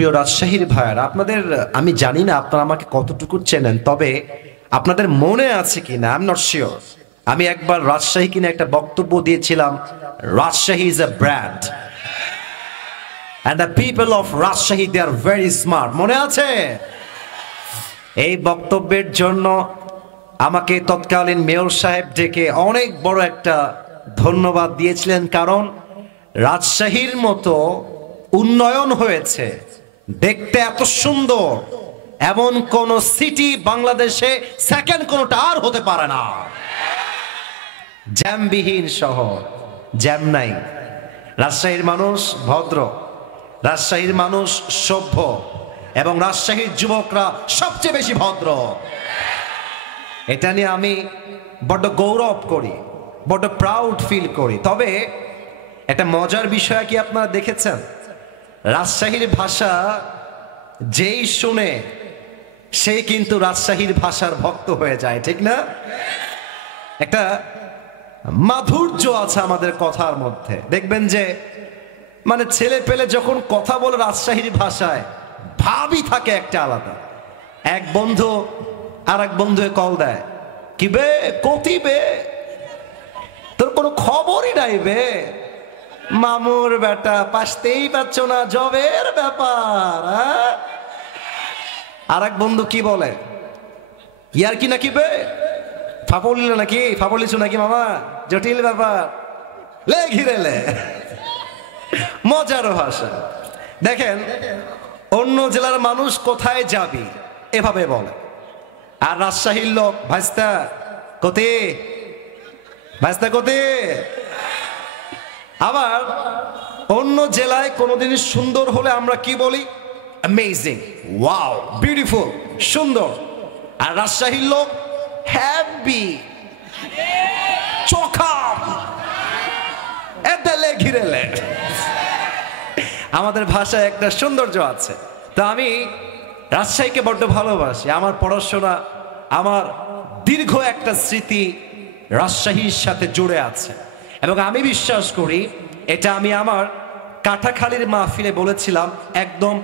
প্রিয় রাজশাহীর ভাইয়ারা, আপনাদের আমি জানি না আপনারা আমাকে কতটুকু চেনেন, তবে আপনাদের মনে আছে কিনা আই এম নট শিওর। আমি একবার রাজশাহী কিনা একটা বক্তব্য দিয়েছিলাম, Rajshahi is a brand and the people of Rajshahi they are very smart, মনে আছে? এই বক্তব্যের জন্য আমাকে তৎকালীন মেয়র সাহেব ডেকে অনেক বড় একটা ধন্যবাদ দিয়েছিলেন, কারণ রাজশাহীর মতো উন্নয়ন হয়েছে, দেখতে এত সুন্দর এমন কোন সিটি বাংলাদেশে সেকেন্ড কোনটা আর হতে পারে না। জ্যামবিহীন শহর, জ্যাম নাই। রাজশাহীর মানুষ ভদ্র, রাজশাহীর মানুষ সভ্য, এবং রাজশাহীর যুবকরা সবচেয়ে বেশি ভদ্র। এটা নিয়ে আমি বড্ড গৌরব করি, বড্ড প্রাউড ফিল করি। তবে একটা মজার বিষয় কি আপনারা দেখেছেন? রাজশাহীর ভাষা যেই শুনে সেই কিন্তু রাজশাহীর ভাষার ভক্ত হয়ে যায়, ঠিক না? একটা মাধুর্য আছে আমাদের কথার মধ্যে। দেখবেন যে মানে ছেলে পেলে যখন কথা বলে রাজশাহীর ভাষায়, ভাবই থাকে একটা আলাদা। এক বন্ধু আর এক বন্ধু কল দেয়, কি বে কতি বে, তোর কোনো খবরই নাই বে, মামুর বেটা পাসতেই পারছ না, জবের ব্যাপার। আর এক বন্ধু কি বলে, ইয়ার কি নাকি বে, ফাপড়িল নাকি, ফাপড়িছ নাকি মামা, জটিল ব্যাপার, লে ঘিরে লে। মজার ভাষা। দেখেন অন্য জেলার মানুষ কোথায় যাবি এভাবে বলে, আর রাজশাহীর লোক ভাইস্তা কতি, ভাইস্তা কতি। আবার অন্য জেলায় কোনো জিনিস সুন্দর হলে আমরা কি বলি, অ্যামেজিং, ওয়াও, বিউটিফুল, সুন্দর। আর রাজশাহীর লোক হ্যাপি, চোখা, এদেলে ঘিরেলে। আমাদের ভাষায় একটা সৌন্দর্য আছে। তো আমি রাজশাহীকে বড্ড ভালোবাসি। আমার পড়াশোনা, আমার দীর্ঘ একটা স্মৃতি রাজশাহীর সাথে জুড়ে আছে, এবং আমি বিশ্বাস করি এটা আমি আমার কাটাখালীর মাহফিলে বলেছিলাম। একদম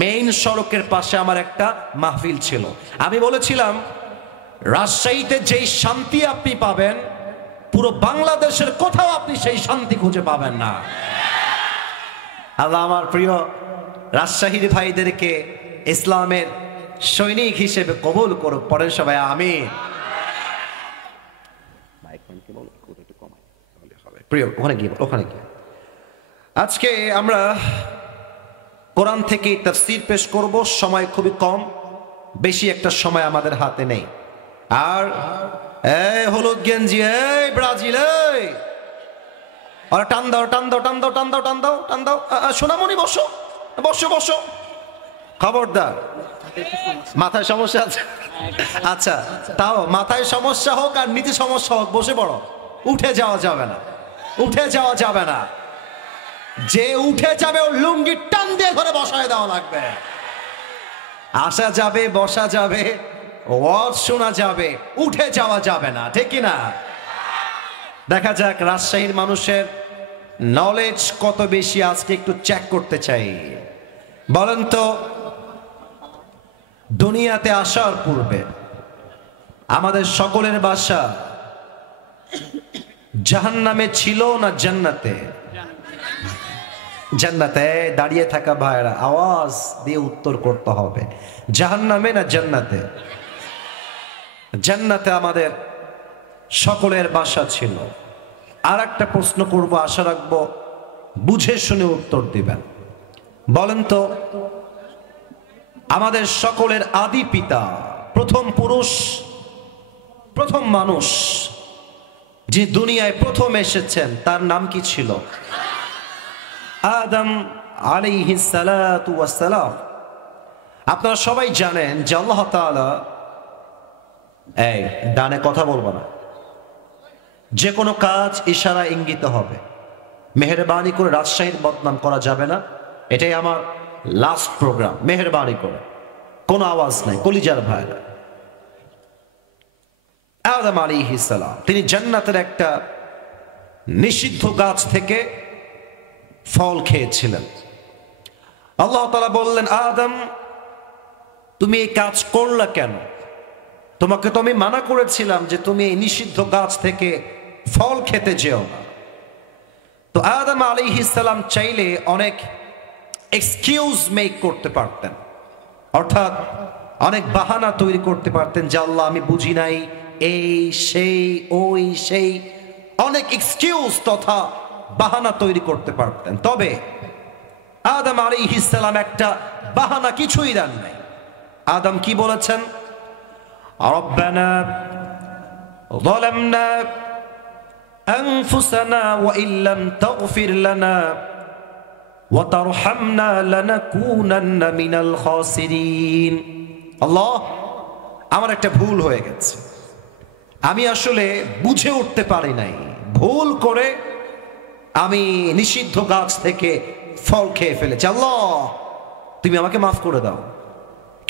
মেইন সড়কের পাশে আমার একটা মাহফিল ছিল। আমি বলেছিলাম রাজশাহীতে যেই শান্তি আপনি পাবেন, পুরো বাংলাদেশের কোথাও আপনি সেই শান্তি খুঁজে পাবেন না। আল্লাহ আমার প্রিয় রাজশাহীর ভাইদেরকে ইসলামের সৈনিক হিসেবে কবুল করুক। পড়েন সবাই আমিন। প্রিয় ওখানে গিয়ে, ওখানে গিয়ে আজকে আমরা কোরআন থেকে তাফসীর পেশ করব। সময় খুবই কম, বেশি একটা সময় আমাদের হাতে নেই। আর এই হলুদ গেঞ্জি, এই ব্রাজিল, এই আর টান দাও, টান দাও, টান দাও, টান দাও, টান দাও, টান দাও। সোনামণি বসো, বসো, বসো, খবরদার। মাথায় সমস্যা আছে? আচ্ছা, তাও মাথায় সমস্যা হোক আর নিচে সমস্যা হোক, বসে পড়ো। উঠে যাওয়া যাবে না, উঠে যাওয়া যাবে না। যে উঠে যাবে ওর লুঙ্গি টান দিয়ে ধরে বসায় দেওয়া লাগবে। আসা যাবে, বসা যাবে, ওয়াজ শোনা যাবে, উঠে যাওয়া যাবে না, ঠিক কিনা? দেখা যাক রাজশাহীর মানুষের নলেজ কত বেশি, আজকে একটু চেক করতে চাই। বলেন তো, দুনিয়াতে আসার পূর্বে আমাদের সকলের বাসা জাহান্নামে ছিল না জান্নাতে? জান্নাতে। দাঁড়িয়ে থাকা ভাইরা আওয়াজ দিয়ে উত্তর করতে হবে, জাহান্নামে না জান্নাতে? জান্নাতে আমাদের সকলের বাসা ছিল। আর একটা প্রশ্ন করব, আশা রাখবো বুঝে শুনে উত্তর দিবেন। বলেন তো, আমাদের সকলের আদি পিতা, প্রথম পুরুষ, প্রথম মানুষ, যে দুনিয়ায় প্রথম এসেছেন, তার নাম কি ছিল? আদম আলাইহিস সালাতু ওয়াস সালাম। আপনারা সবাই জানেন যে আল্লাহ তাআলা, এই ডানে কথা বলবো না, যে কোনো কাজ ইশারা ইঙ্গিত হবে। মেহেরবানি করে রাজশাহীর বদনাম করা যাবে না, এটাই আমার লাস্ট প্রোগ্রাম। মেহেরবানি করে কোনো আওয়াজ নাই, কলিজার ভাইরা। আদম আলাইহিস সালাম, তিনি জান্নাতের একটা নিষিদ্ধ গাছ থেকে ফল খেয়েছিলেন। আল্লাহ তাআলা বললেন, আদম তুমি এই কাজ করলা কেন? তোমাকে তো আমি মানা করেছিলাম যে তুমি এই নিষিদ্ধ গাছ থেকে ফল খেতে যেও না। তো আদম আলাইহিস সালাম চাইলে অনেক এক্সকিউজ মেক করতে পারতেন, অর্থাৎ অনেক বাহানা তৈরি করতে পারতেন যে আল্লাহ আমি বুঝি নাই, এই সেই ওই সেই, অনেক এক্সকিউজ তথা বাহানা তৈরি করতে পারতেন। তবে আদম আলাইহিস সালাম একটা বাহানা কিছুই দেন নাই। আদম কি বলেছেন? রব্বানা যালামনা আনফুসানা ওয়া ইল্লাম তাগফির লানা ওয়া তারহামনা লানাকুনান্না মিনাল খাসিরিন। আল্লাহ, আমার একটা ভুল হয়ে গেছে, আমি আসলে বুঝে উঠতে পারি নাই, ভুল করে আমি নিষিদ্ধ গাছ থেকে ফল খেয়ে ফেলেছি। আল্লাহ তুমি আমাকে মাফ করে দাও।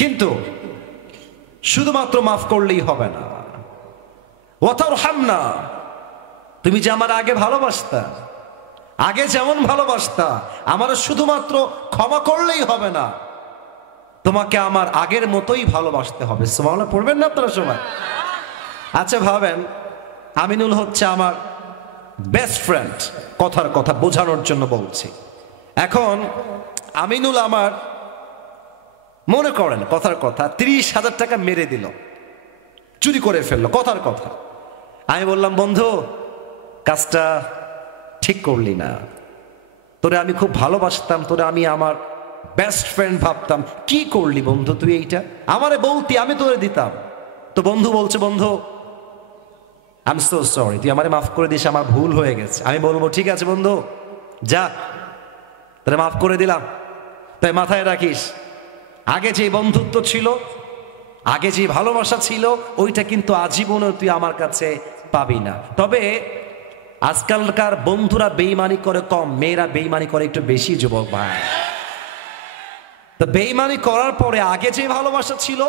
কিন্তু শুধুমাত্র মাফ করলেই হবে না, ওয়া তারহামনা, তুমি যে আমার আগে ভালোবাসতা, আগে যেমন ভালোবাসতা, আমার শুধুমাত্র ক্ষমা করলেই হবে না, তোমাকে আমার আগের মতোই ভালোবাসতে হবে। সুবহানাল্লাহ পড়বেন না আপনারা সবাই? আচ্ছা ভাবেন, আমিনুল হচ্ছে আমার বেস্ট ফ্রেন্ড, কথার কথা বোঝানোর জন্য বলছি। এখন আমিনুল আমার, মনে করেন কথার কথা, 30,000 টাকা মেরে দিল, চুরি করে ফেললো, কথার কথা। আমি বললাম, বন্ধু কাজটা ঠিক করলি না, তোরে আমি খুব ভালোবাসতাম, তোরে আমি আমার বেস্ট ফ্রেন্ড ভাবতাম, কি করলি বন্ধু তুই এইটা? আমারে বলতি, আমি তোরে দিতাম। তো বন্ধু বলছে, বন্ধু আই এম সো সরি, তুই আমারে মাফ করে দিস, আমার ভুল হয়ে গেছে। আমি বলবো, ঠিক আছে বন্ধু, যা, তোরে মাফ করে দিলাম। তাই মাথায় রাখিস, আগে যে বন্ধুত্ব ছিল, আগে যে ভালোবাসা ছিল, ওইটা কিন্তু আজীবনে তুই আমার কাছে পাবি না। তবে আজকালকার বন্ধুরা বেঈমানি করে কম, মেয়েরা বেঈমানি করে একটু বেশি, যুবক ভাই। তো বেঈমানি করার পরে আগে যে ভালোবাসা ছিল,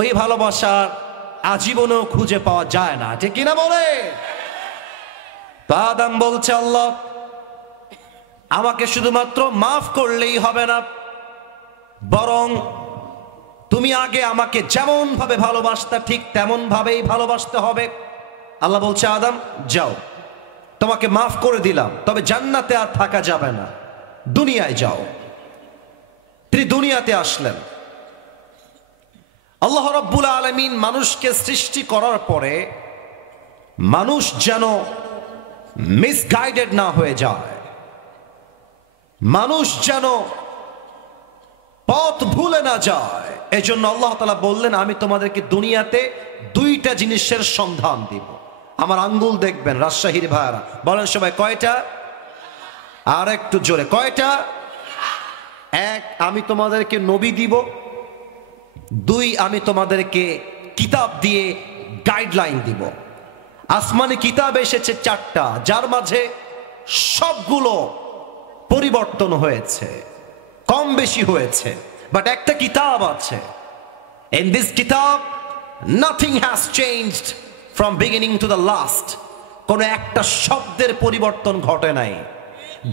ওই ভালোবাসার আজীবনেও খুঁজে পাওয়া যায় না, ঠিক কিনা বলে? তো আদম বলছে, আল্লাহ আমাকে শুধুমাত্র মাফ করলেই হবে না, বরং তুমি আগে আমাকে যেমন ভাবে ভালোবাসতা ঠিক তেমন ভাবেই ভালোবাসতে হবে। আল্লাহ বলছে, আদম যাও, তোমাকে মাফ করে দিলাম, তবে জান্নাতে আর থাকা যাবে না, দুনিয়ায় যাও। তিনি দুনিয়াতে আসলেন। আল্লাহ রাব্বুল আলামিন মানুষকে সৃষ্টি করার পরে মানুষ যেন মিসগাইডেড না হয়ে যায়, মানুষ যেন পথ ভুলে না যায়, এজন্য আল্লাহ তাআলা বললেন, আমি তোমাদেরকে দুনিয়াতে দুইটা জিনিসের সন্ধান দিব। আমার আঙ্গুল দেখবেন রাজশাহীর ভাইরা, বলেন সবাই কয়টা? আর একটু জোরে, কয়টা? এক, আমি তোমাদেরকে নবী দিব। দুই, আমি তোমাদেরকে কিতাব দিয়ে গাইডলাইন দিব। আসমানি কিতাব এসেছে 4টা, যার মাঝে সবগুলো পরিবর্তন হয়েছে, কম বেশি হয়েছে, বাট একটা কিতাব আছে, in this কিতাব nothing has changed from beginning to the last। কোনো একটা শব্দের পরিবর্তন ঘটে নাই,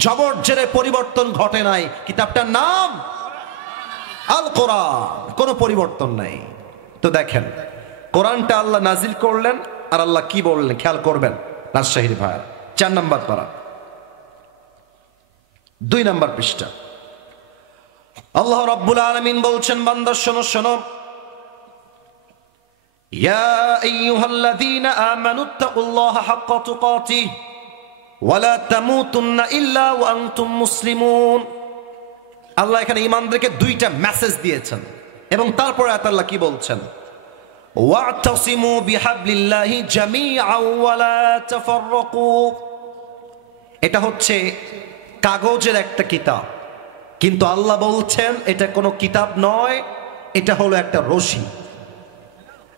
জবর জেরের পরিবর্তন ঘটে নাই। কিতাবটার নাম আল কোরআন, কোনো পরিবর্তন নাই। তো দেখেন, কোরআনটা আল্লাহ নাজিল করলেন, আর আল্লাহ কি বললেন খেয়াল করবেন রাজশাহীর ভাইয়া। 4 নম্বর পারা, 2 নম্বর পৃষ্ঠা। আল্লাহ রাব্বুল আলামিন বলছেন, বান্দা শোনো শোনো, ইয়া আইয়ুহাল্লাযীনা আমানুত্তাকুল্লাহা হাক্কা তুকাতিহি ওয়া লা তামুতুন্না ইল্লা ওয়া আনতুম মুসলিমুন। আল্লাহ এখানে ঈমানদারকে 2টা মেসেজ দিয়েছেন, এবং তারপরে আল্লাহ কি বলছেন? ওয়া'তাসিমু বিহাবলিল্লাহি জামিআন ওয়া লা তাফাররাকু। এটা হচ্ছে কাগজের একটা কিতাব, কিন্তু আল্লাহ বলছেন এটা কোনো কিতাব নয়, এটা হলো একটা রশি।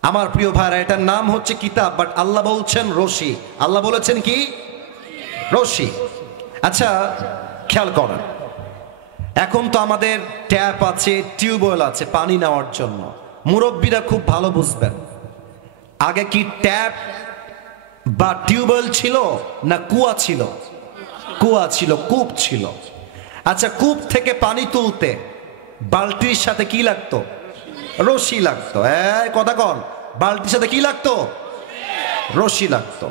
আমার প্রিয় ভাইরা, এটার নাম হচ্ছে কিতাব, বাট আল্লাহ বলছেন রশি। আল্লাহ বলেছেন কি? রশি। আচ্ছা খেয়াল করেন, এখন তো আমাদের ট্যাপ আছে, টিউবওয়েল আছে পানি নেওয়ার জন্য। মুরব্বীরা খুব ভালো বুঝবেন, আগে কি ট্যাপ বা টিউবওয়েল ছিল না কুয়া ছিল? কুয়া ছিল, কূপ ছিল। আচ্ছা, কূপ থেকে পানি তুলতে বালতির সাথে কি লাগতো? রশি লাগতো। কথা কন, বালতির সাথে কি লাগতো? রশি লাগতো।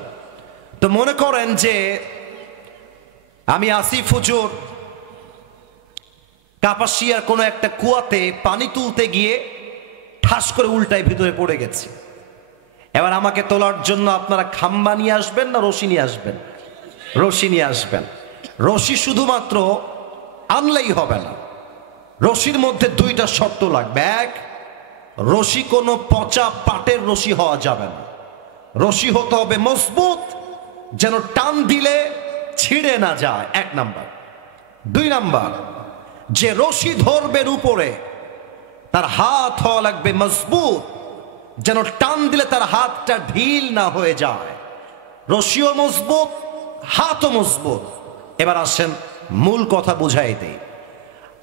তো মনে করেন যে আমি আসিফ হুজুর কাপাসিয়ার কোনো একটা কুয়াতে পানি তুলতে গিয়ে ঠাস করে উল্টায় ভিতরে পড়ে গেছি। এবার আমাকে তোলার জন্য আপনারা খাম্বা নিয়ে আসবেন না রশি নিয়ে আসবেন? রশি নিয়ে আসবেন। রশি শুধুমাত্র আনলেই হবে না, রশির মধ্যে দুইটা শর্ত লাগবে। এক, রশি কোনো পচা পাটের রশি হওয়া যাবে না, রশি হতে হবে মজবুত, যেন টান দিলে ছিঁড়ে না যায়, এক নাম্বার। দুই নাম্বার, যে রশি ধরবেন উপরে তার হাত হওয়া লাগবে মজবুত, যেন টান দিলে তার হাতটা ঢিল না হয়ে যায়। রশিও মজবুত, হাতও মজবুত। এবার আসেন মূল কথা বুঝাই দেই।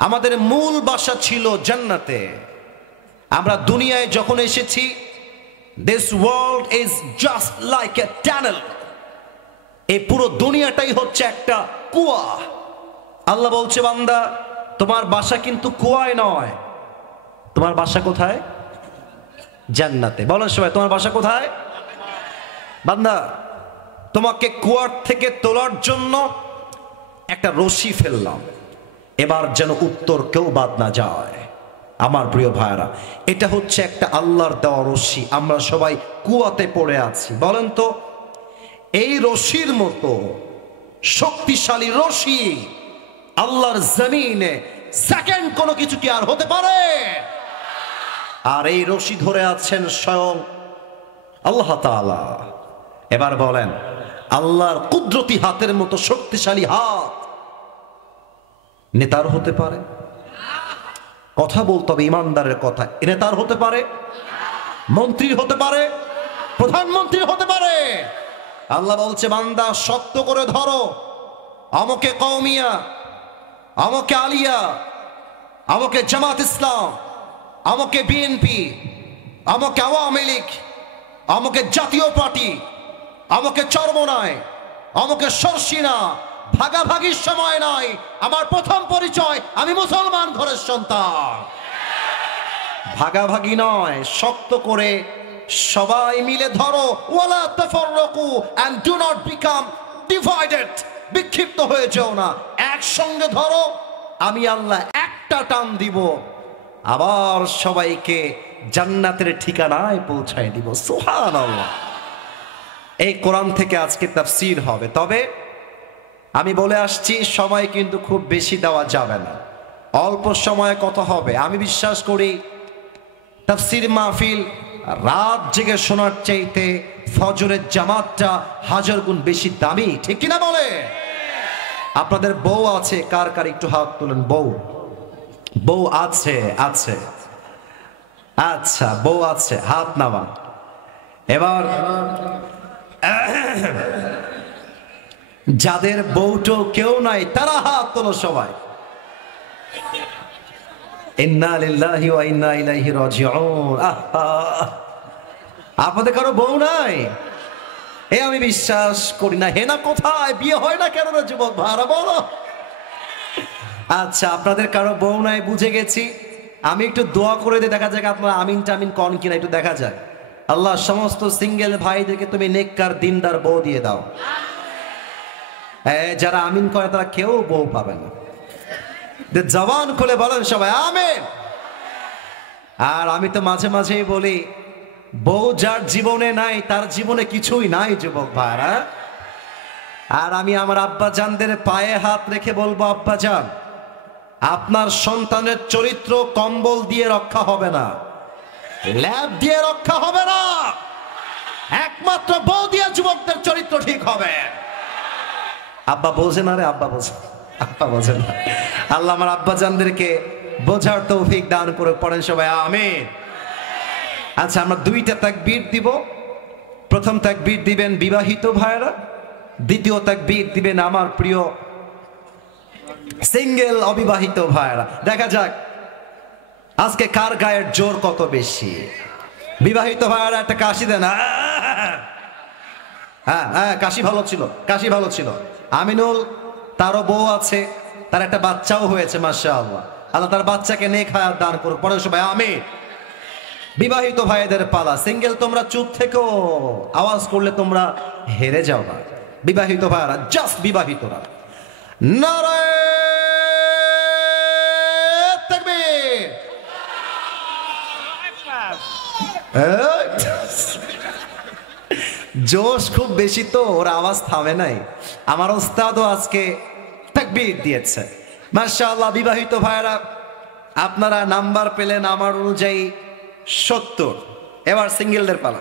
আমাদের মূল বাসা ছিল জান্নাতে। আমরা দুনিয়ায় যখন এসেছি, this world is just like a tunnel. এই পুরো দুনিয়াটাই হচ্ছে একটা কুয়া। আল্লাহ বলছে, বান্দা তোমার বাসা কিন্তু কুয়ায় নয়, তোমার বাসা কোথায়? জান্নাতে। বলেন সবাই, তোমার বাসা কোথায়? বান্দা, তোমাকে কুয়ার থেকে তোলার জন্য একটা রশি ফেললাম, এবার যেন উত্তর কেউ বাদ না যায়। আমার প্রিয় ভাইরা, এটা হচ্ছে একটা আল্লাহর দেওয়া রশি। আমরা সবাই কুয়াতে পড়ে আছি। বলেন তো, এই রশির মতো শক্তিশালী রশি আল্লাহর জমিনে সেকেন্ড কোনো কিছু কি আর হতে পারে? আর এই রশি ধরে আছেন স্বয়ং আল্লাহ তাআলা। এবার বলেন, আল্লাহর কুদরতি হাতের মতো শক্তিশালী হাত নেতার হতে পারে? কথা বলতে হবে ইমানদারের কথা। নেতার হতে পারে, মন্ত্রীর হতে পারে, প্রধানমন্ত্রীর হতে পারে। আল্লাহ বলছে, বান্দা শক্ত করে ধরো, আমাকে কওমিয়া, আমাকে আলিয়া, আমাকে জামাত ইসলাম, আমাকে বিএনপি, আমাকে আওয়ামী লীগ, আমাকে জাতীয় পার্টি, আমাকে চরমনায়, আমাকে সরসিনা। ভাগাভাগির সময় নাই। আমার প্রথম পরিচয়, আমি মুসলমান ঘরের সন্তান। ভাগাভাগি নয়, শক্ত করে সবাই মিলে ধরো। ওয়ালা তাফাররাকু and do not become divided. বিক্ষিপ্ত হয়ে যাও না, একসঙ্গে ধরো। আমি আল্লাহ একটা টান দিব, আবার সবাইকে জান্নাতের ঠিকানায় পৌঁছায় দিব। সুবহানাল্লাহ। এই কোরআন থেকে আজকে তাফসীর হবে। তবে আমি বলে আসছি, সময় কিন্তু খুব বেশি দেওয়া যাবে না, অল্প সময়ে কত হবে। আমি বিশ্বাস করি তাফসীর মাহফিল রাত জেগে শোনার চাইতে ফজরের জামাতটা হাজার গুণ বেশি দামি, ঠিক কিনা বলে? আপনাদের বউ আছে? কার কার একটু হাত তুলেন। বউ, বউ আছে? আছে, আচ্ছা, বউ আছে, হাত নামান। এবার যাদের বউটো কেউ নাই তারা হাত তোলো সবাই। ইন্না লিল্লাহি ওয়া ইন্না ইলাইহি রাজিউন। আপনাদের কারো বউ নাই? আমি বিশ্বাস করি না। হেনা কোথায়? বিয়ে হয় না কেন রে যুবক ভাড়া, বলো। আচ্ছা, আপনাদের কারো বউ নাই, বুঝে গেছি। আমি একটু দোয়া করে দিই, দেখা যাক আপনারা আমিন টামিন কন কিনা, একটু দেখা যায়। আল্লাহ সমস্ত সিঙ্গেল ভাইদেরকে তুমি নেককার দিনদার বউ দিয়ে দাও। যারা আমিন করে তারা কেউ বউ পাবে না। জবান খুলে বলেন সবাই আমিন। আর আমি তো মাঝে মাঝেই বলি, বউ যার জীবনে নাই তার জীবনে কিছুই নাই যুবক ভাইরা। আর আমি আমার আব্বা জানদের পায়ে হাত রেখে বলবো, আব্বা জান, আপনার সন্তানের চরিত্র কম্বল দিয়ে রক্ষা হবে না, ল্যাব দিয়ে রক্ষা হবে না, একমাত্র বউ দিয়ে যুবকদের চরিত্র ঠিক হবে। আব্বা বোঝে না রে, আব্বা বোঝে, আব্বা বোঝে না। আল্লাহ আমার আব্বা জানদেরকে বোঝার তৌফিক দান করে। পড়েন সবাই আমিন। আচ্ছা, আমরা দুইটা তাকবীর দিব। প্রথম তাকবীর দিবেন বিবাহিত ভাইরা, দ্বিতীয় তাকবীর দিবেন আমার প্রিয় সিঙ্গেল অবিবাহিত ভাইরা। দেখা যাক আজকে কার গায়ের জোর কত বেশি। বিবাহিত ভাইরা একটা কাশি দেন। হ্যাঁ হ্যাঁ, কাশি ভালো ছিল, কাশি ভালো ছিল। আমিনুল, তারও বউ আছে, তার একটা বাচ্চাও হয়েছে মাশাআল্লাহ। আল্লাহ তার বাচ্চাকে নেক হায়াত দান করুক। পড়েন সবাই আমিন। বিবাহিত ভাইদের পালা। সিঙ্গেল তোমরা চুপ থেকো, আওয়াজ করলে তোমরা হেরে যাও না। বিবাহিত ভাইরা, জাস্ট বিবাহিতরা, নারায়ে তাকবীর। জোশ খুব বেশি তো ওর আওয়াজ থামে নাই। আমার ওস্তাদও আজকে তাকবীর দিয়েছে মাশাআল্লাহ। বিবাহিত ভাইরা আপনারা নাম্বার পেলেন আমার অনুযায়ী 70। এবার সিঙ্গেলদের পালা।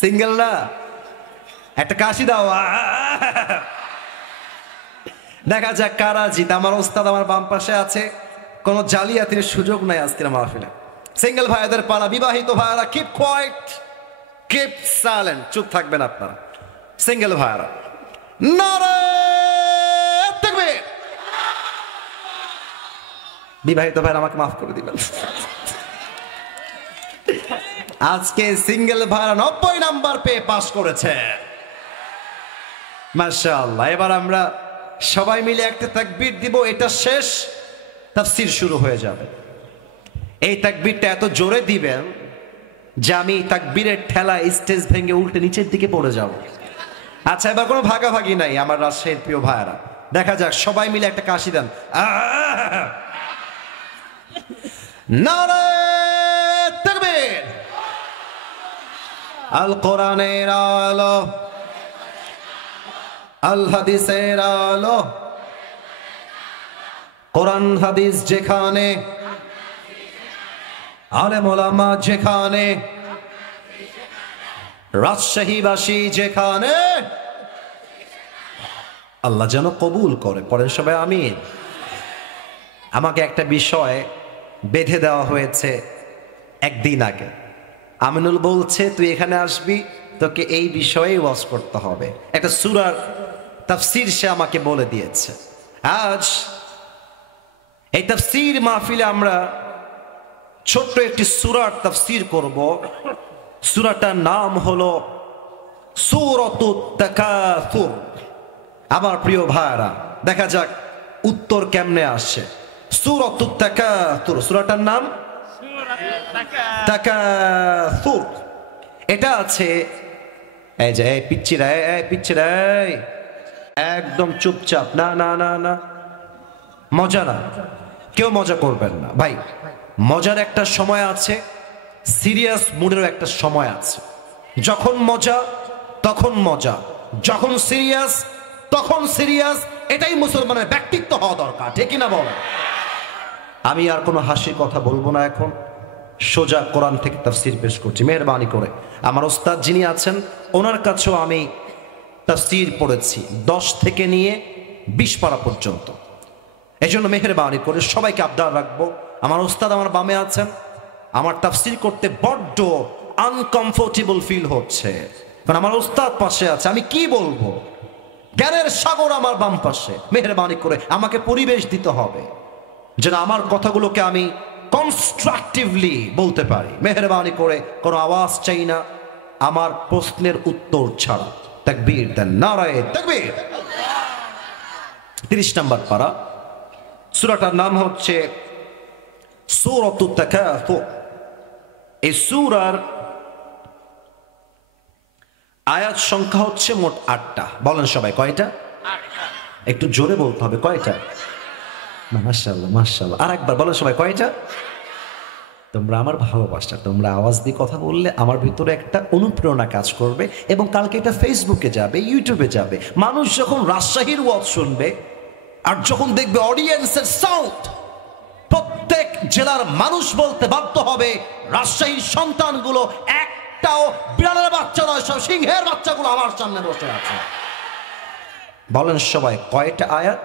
সিঙ্গেলরা একটা কাশি দাও, দেখা যাক কারা জিত। আমার ওস্তাদ আমার বাম পাশে আছে, কোনো জালিয়াতির সুযোগ নাই আজকের মাহফিলে। সিঙ্গেল ভাইদের পালা। বিবাহিত ভাইরা কিপ কোয়াইট, কিপ সাইলেন্ট, চুপ থাকবেন আপনারা। সিঙ্গেল ভাইরা, নারায়ে তাকবীর। বিবাহিত ভাইরা আমাকে মাফ করে দিবেন। আজকে সিঙ্গেল ভাইরা 90 নাম্বার পেয়ে পাস করেছে মাশাআল্লাহ। এবার আমরা সবাই মিলে একটা তাকবীর দিব, এটা শেষ, তাফসীর শুরু হয়ে যাবে। এই তাকবীরটা এত জোরে দিবেন যে আমি তাকবীরের ঠেলায় স্টেজ ভেঙে উল্টে নিচের দিকে পড়ে যাব। আচ্ছা, এবার কোনো ভাগাভাগি নাই আমার রাজশাহীর প্রিয় ভাইরা। দেখা যাক, সবাই মিলে একটা কাশি দেন। নারায়ে তাকবীর। আল কোরআনের আলো, আল হাদিসের আলো, কোরআন হাদিস যেখানে, আলেম ওলামা যেখানে, রাজশাহীবাসী যেখানে, আল্লাহ যেন কবুল করে। পড়েন সবাই আমিন। আমাকে একটা বিষয় বেঁধে দেওয়া হয়েছে একদিন আগে। আমিনুল বলছে তুই এখানে আসবি, তোকে এই বিষয়ে ওয়াজ করতে হবে। একটা সূরার তাফসীর সে আমাকে বলে দিয়েছে। আজ এই তাফসীর মাহফিলে আমরা ছোট্ট একটি সূরার তাফসীর করব। সূরাটার নাম হলো সূরাতুত তাকাসুর। আমার প্রিয় ভাইরা, দেখা যাক উত্তর কেমনে আসে। সূরাতুত তাকাসুর, সূরাটার নাম তাকাসুর। এটা আছে, এই যে পিচ্চিরা, পিচ্চিরা একদম চুপচাপ, না না না না, মজা না, কেউ মজা করবেন না ভাই। মজার একটা সময় আছে, সিরিয়াস মুডেরও একটা সময় আছে। যখন মজা তখন মজা, যখন সিরিয়াস তখন সিরিয়াস। এটাই মুসলমানের ব্যক্তিত্ব হওয়া দরকার, ঠিক কিনা বলেন? আমি আর কোনো হাসির কথা বলবো না, এখন সোজা কোরআন থেকে তাফসীর পেশ করছি। মেহেরবানি করে আমার ওস্তাদ যিনি আছেন ওনার কাছেও আমি তাফসীর পড়েছি 10 থেকে নিয়ে 20 পারা পর্যন্ত। এই জন্য মেহেরবানি করে সবাইকে আবদার রাখবো, আমার ওস্তাদ আমার বামে আছেন, আমার তাফসীর করতে বড্ড আনকমফোর্টেবল ফিল হচ্ছে, কারণ আমার ওস্তাদ পাশে আছে। আমি কি বলবো, জ্ঞানের সাগর আমার বাম পাশে। মেহেরবানি করে আমাকে পরিবেশ দিতে হবে যেন আমার কথাগুলোকে আমি কনস্ট্রাকটিভলি বলতে পারি। মেহেরবানি করে কোনো আওয়াজ চাই না, আমার প্রশ্নের উত্তর ছাড়া। তাকবীর দেন, নারায়ে তাকবীর। 30 নম্বর পারা। সূরাটার নাম হচ্ছে সূরাতুত তাকাসুর। এই সূরার আয়াত সংখ্যা হচ্ছে মোট 8টা। বলেন সবাই কয়টা? একটু জোরে বলতে হবে, কয়টা? মাশাআল্লাহ মাশাআল্লাহ। আরেকবার বলেন সবাই কয়টা? তোমরা আমার ভালোবাসা, তোমরা আওয়াজ দিয়ে কথা বললে আমার ভিতরে একটা অনুপ্রেরণা কাজ করবে, এবং কালকে এটা ফেসবুকে যাবে, ইউটিউবে যাবে। মানুষ যখন রাজশাহীর ওয়াজ শুনবে আর যখন দেখবে অডিয়েন্সের সাউন্ড, প্রত্যেক জেলার মানুষ বলতে বাধ্য হবে রাজশাহীর সন্তানগুলো একটাও বিড়ালের বাচ্চা নয়, সব সিংহের বাচ্চাগুলো আমার সামনে বসে আছে। বলেন সবাই কয়টা আয়াত?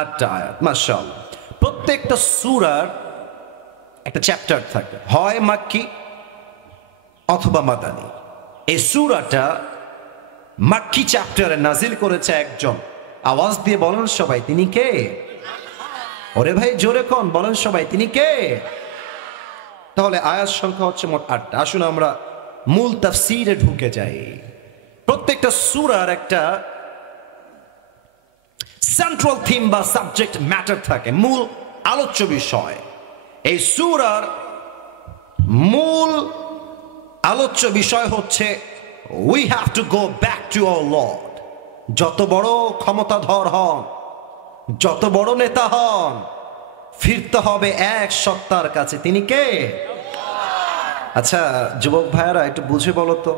8টা আয়াত। মাশাআল্লাহ। প্রত্যেকটা সূরার একটা চ্যাপ্টার থাকে, হয় মাক্কি অথবা মাদানী। এই সূরাটা মাক্কি চ্যাপ্টারে নাজিল করেছে একজন। আওয়াজ দিয়ে বলেন সবাই তিনি কে? ওরে ভাই জোরে কোন, বলেন সবাই তিনি কে? তাহলে আয়াত সংখ্যা হচ্ছে মোট 8টা। আসুন আমরা মূল তাফসীরে ঢুকে যাই। প্রত্যেকটা সূরার একটা সেন্ট্রাল থিম বা সাবজেক্ট ম্যাটার থাকে, মূল আলোচ্য বিষয়। এই সূরার মূল আলোচ্য বিষয় হচ্ছে we have to go back to our Lord. যত বড় ক্ষমতাধর হন, যত বড় নেতা হন, ফিরতে হবে এক সত্তার কাছে। তিনি কে? আচ্ছা যুবক ভাইয়ারা একটু বুঝে বলো তো,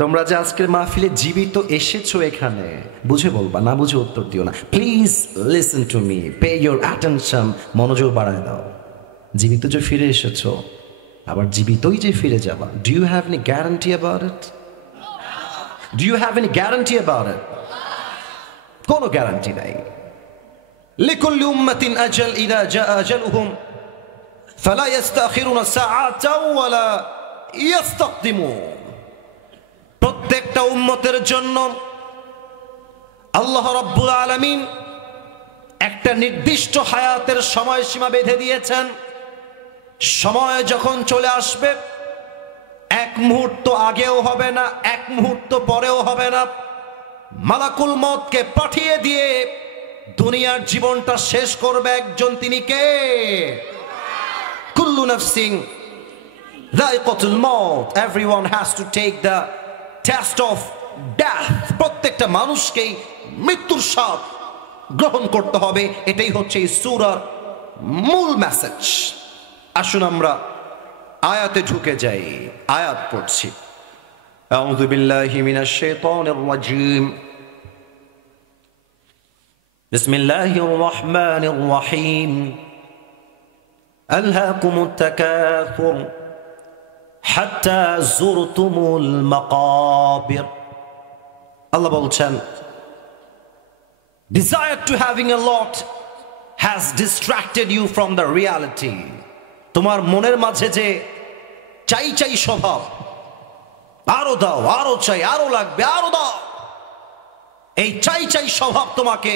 তোমরা যে আজকের মাহফিলে জীবিত এসেছো এখানে, বুঝে বলবা, না বুঝে উত্তর দিও না। Please listen to me, pay your attention, মনোযোগ বাড়ায় দাও। জীবিত যে ফিরে এসেছো, আবার জীবিতই যে ফিরে যাবা, do you have any guarantee about it? Do you have any guarantee about it? কোনো গ্যারান্টি নাই। লিকুল্লি উম্মাতিন আজাল, ইযা জা আজালুহুম ফালা ইস্তাখিরুনা সাআতাও ওয়ালা ইস্তাকদিমুন। প্রত্যেকটা উম্মতের জন্য আল্লাহ রাব্বুল আলামিন একটা নির্দিষ্ট হায়াতের সময়সীমা বেঁধে দিয়েছেন। সময় যখন চলে আসবে, এক মুহূর্ত আগেও হবে না, এক মুহূর্ত পরেও হবে না। মালাকুল মউতকে পাঠিয়ে দিয়ে দুনিয়ার জীবনটা শেষ করবে একজন, তিনি কে? কুল্লু নাফসিন যায়িকাতুল মাউত, everyone has to take the test of death. প্রত্যেকটা মানুষকেই মৃত্যুর স্বাদ গ্রহণ করতে হবে। এটাই হচ্ছে এই সূরার মূল মেসেজ। আসুন আমরা আয়াতে ঢুকে যাই। আয়াত পড়ছি। আউযু বিল্লাহি মিনাশ শাইতানির রাজীম। বিসমিল্লাহির রহমানির রহিম। আলহাকুমুত তাকাসুর হাত্তা যুরতুমুল মাকাবির। আল্লাহ বলছেন, desire to having a lot has distracted you from the reality. তোমার মনের মাঝে যে চাই চাই স্বভাব, আরো দাও, আরো চাই, আরো লাগবে, আরো দাও, এই চাই চাই স্বভাব তোমাকে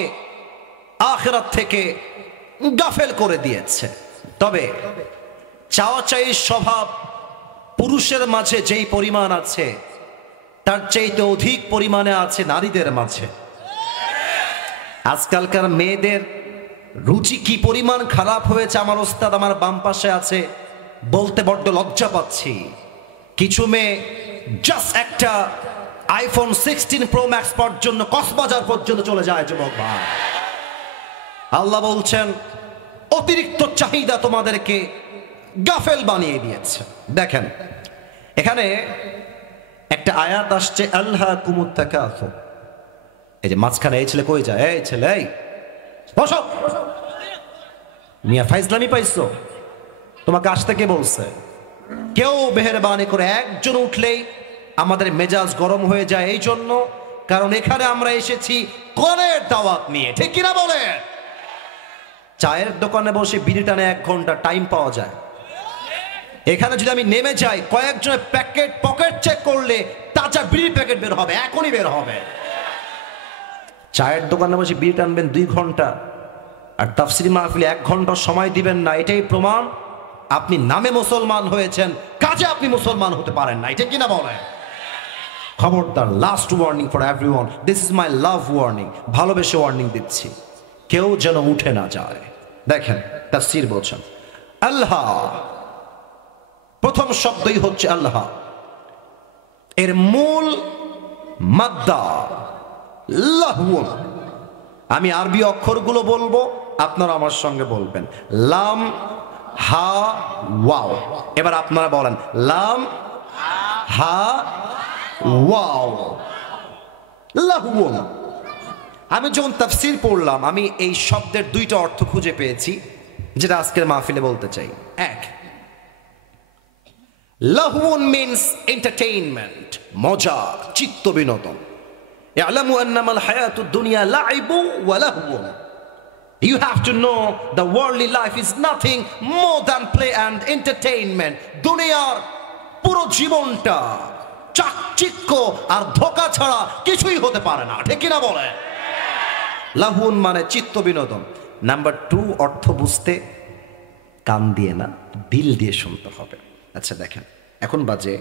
আখিরাত থেকে গাফেল করে দিয়েছে। তবে চাওয়া চাই স্বভাব পুরুষের মাঝে যেই পরিমাণ আছে, তার চাইতে অধিক পরিমাণে আছে নারীদের মাঝে। আজকালকার মেয়েদের রুচি কি পরিমাণ খারাপ হয়েছে, আমার ওস্তাদ আমার বাম পাশে আছে, বলতে বড্ড লজ্জা পাচ্ছি। কিছু মেয়ে জাস্ট একটা আইফোন 16 প্রো ম্যাক্স পাওয়ার জন্য কক্সবাজার পর্যন্ত চলে যায়। যুবক ভাই, আল্লাহ বলছেন অতিরিক্ত চাহিদা তোমাদেরকে গাফেল বানিয়ে দিয়েছে। দেখেন এখানে একটা আয়াত আসছে, আলহাকুমুত তাকাসুর। এই যে মাঝখানে এই ছেলে কই যায়, এই ছেলে এই বসো, মিয়া ফাইজলামি পাইছো? তোমাকে আসতে কে বলছে? কেউ মেহেরবানি করে একজন উঠলেই আমাদের মেজাজ গরম হয়ে যায়। এই জন্য, কারণ এখানে আমরা এসেছি কোরআনের দাওয়াত নিয়ে, ঠিক কিনা বলে? চায়ের দোকানে বসে বিড়ি টানে 1 ঘন্টা টাইম পাওয়া যায়। এখানে যদি আমি নেমে যাই, কয়েকজনের পকেট চেক করলে তাজা বিড়ির প্যাকেট বের হবে, এখনই বের হবে। চায়ের দোকানে বসে বিড়ি টানবেন 2 ঘন্টা, আর তাফসীর মাহফিলে 1 ঘন্টা সময় দিবেন না। এটাই প্রমাণ আপনি নামে মুসলমান হয়েছেন, কাজে আপনি মুসলমান হতে পারেন না। এটা কিনা বলেন? খবরদার, last warning for everyone, this is my love warning. ভালোবেসে ওয়ার্নিং দিচ্ছি, কেউ যেন উঠে না যায়। দেখেন তাফসীর বলছেন আল্লাহ, প্রথম শব্দই হচ্ছে আল্লাহ। এর মূল মাদ্দা লাহওয়ান। আমি আরবি অক্ষরগুলো বলবো, আপনারা আমার সঙ্গে বলবেন। লাম, হা, ওয়াও। এবার আপনারা বলেন লাম, হা, ওয়াও, লাহওয়ান। আমি যখন তাফসীর পড়লাম, আমি এই শব্দের 2টা অর্থ খুঁজে পেয়েছি, যেটা আজকের মাহফিলে বলতে চাই। এক, লাহওয়ান মিন্স এন্টারটেইনমেন্ট, মজা, চিত্ত বিনোদন। ইয়ালামু আন্নামাল হায়াতুদ দুনিয়া লাইবু ওয়া লাহওয়ান। You have to know the worldly life is nothing more than play and entertainment. দুনিয়ার পুরো জীবনটা চাকচিক্য আর ধোঁকা ছাড়া কিছুই হতে পারে না, ঠিক কিনা বলে? লাহওয়ান মানে চিত্ত বিনোদন। নাম্বার 2, অর্থ বুঝতে কান দিয়ে না, দিল দিয়ে শুনতে হবে। আচ্ছা দেখেন, এখন বাজে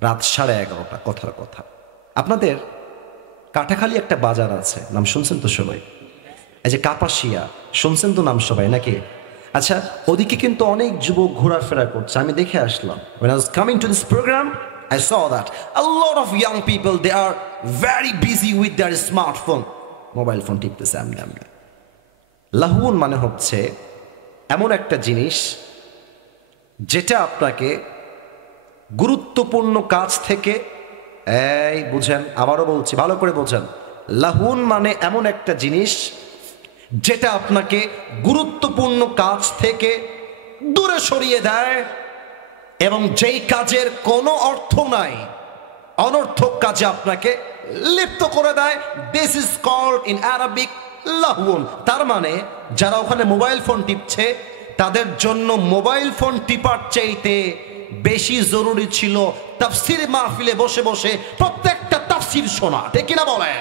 রাত 11:30, কথার কথা। আপনাদের কাটাখালী একটা বাজার আছে, নাম শুনছেন তো সবাই? এই যে কাপাসিয়া, শুনছেন তো নাম সবাই নাকি? আচ্ছা, ওদিকে কিন্তু অনেক যুবক ঘোরাফেরা করছে, আমি দেখে আসলাম। When I was coming to this program, I saw that a lot of young people, they are very busy with their smartphone, mobile phone টিপতেছে এমনি। লাহুন মানে হচ্ছে এমন একটা জিনিস যেটা আপনাকে গুরুত্বপূর্ণ কাজ থেকে, এই বুঝেন, আবারও বলছি, ভালো করে বোঝেন, লাহুন মানে এমন একটা জিনিস যেটা আপনাকে গুরুত্বপূর্ণ কাজ থেকে দূরে সরিয়ে দেয় এবং যেই কাজের কোনো অর্থ নাই, অনর্থক কাজে আপনাকে লিপ্ত করে দেয়। This is called in Arabic লাহুন। তার মানে যারা ওখানে মোবাইল ফোন টিপছে, তাদের জন্য মোবাইল ফোন টিপার চাইতে বেশি জরুরি ছিল তাফসীর মাহফিলে বসে বসে প্রত্যেকটা তাফসীর শোনা, ঠিক কিনা বলে?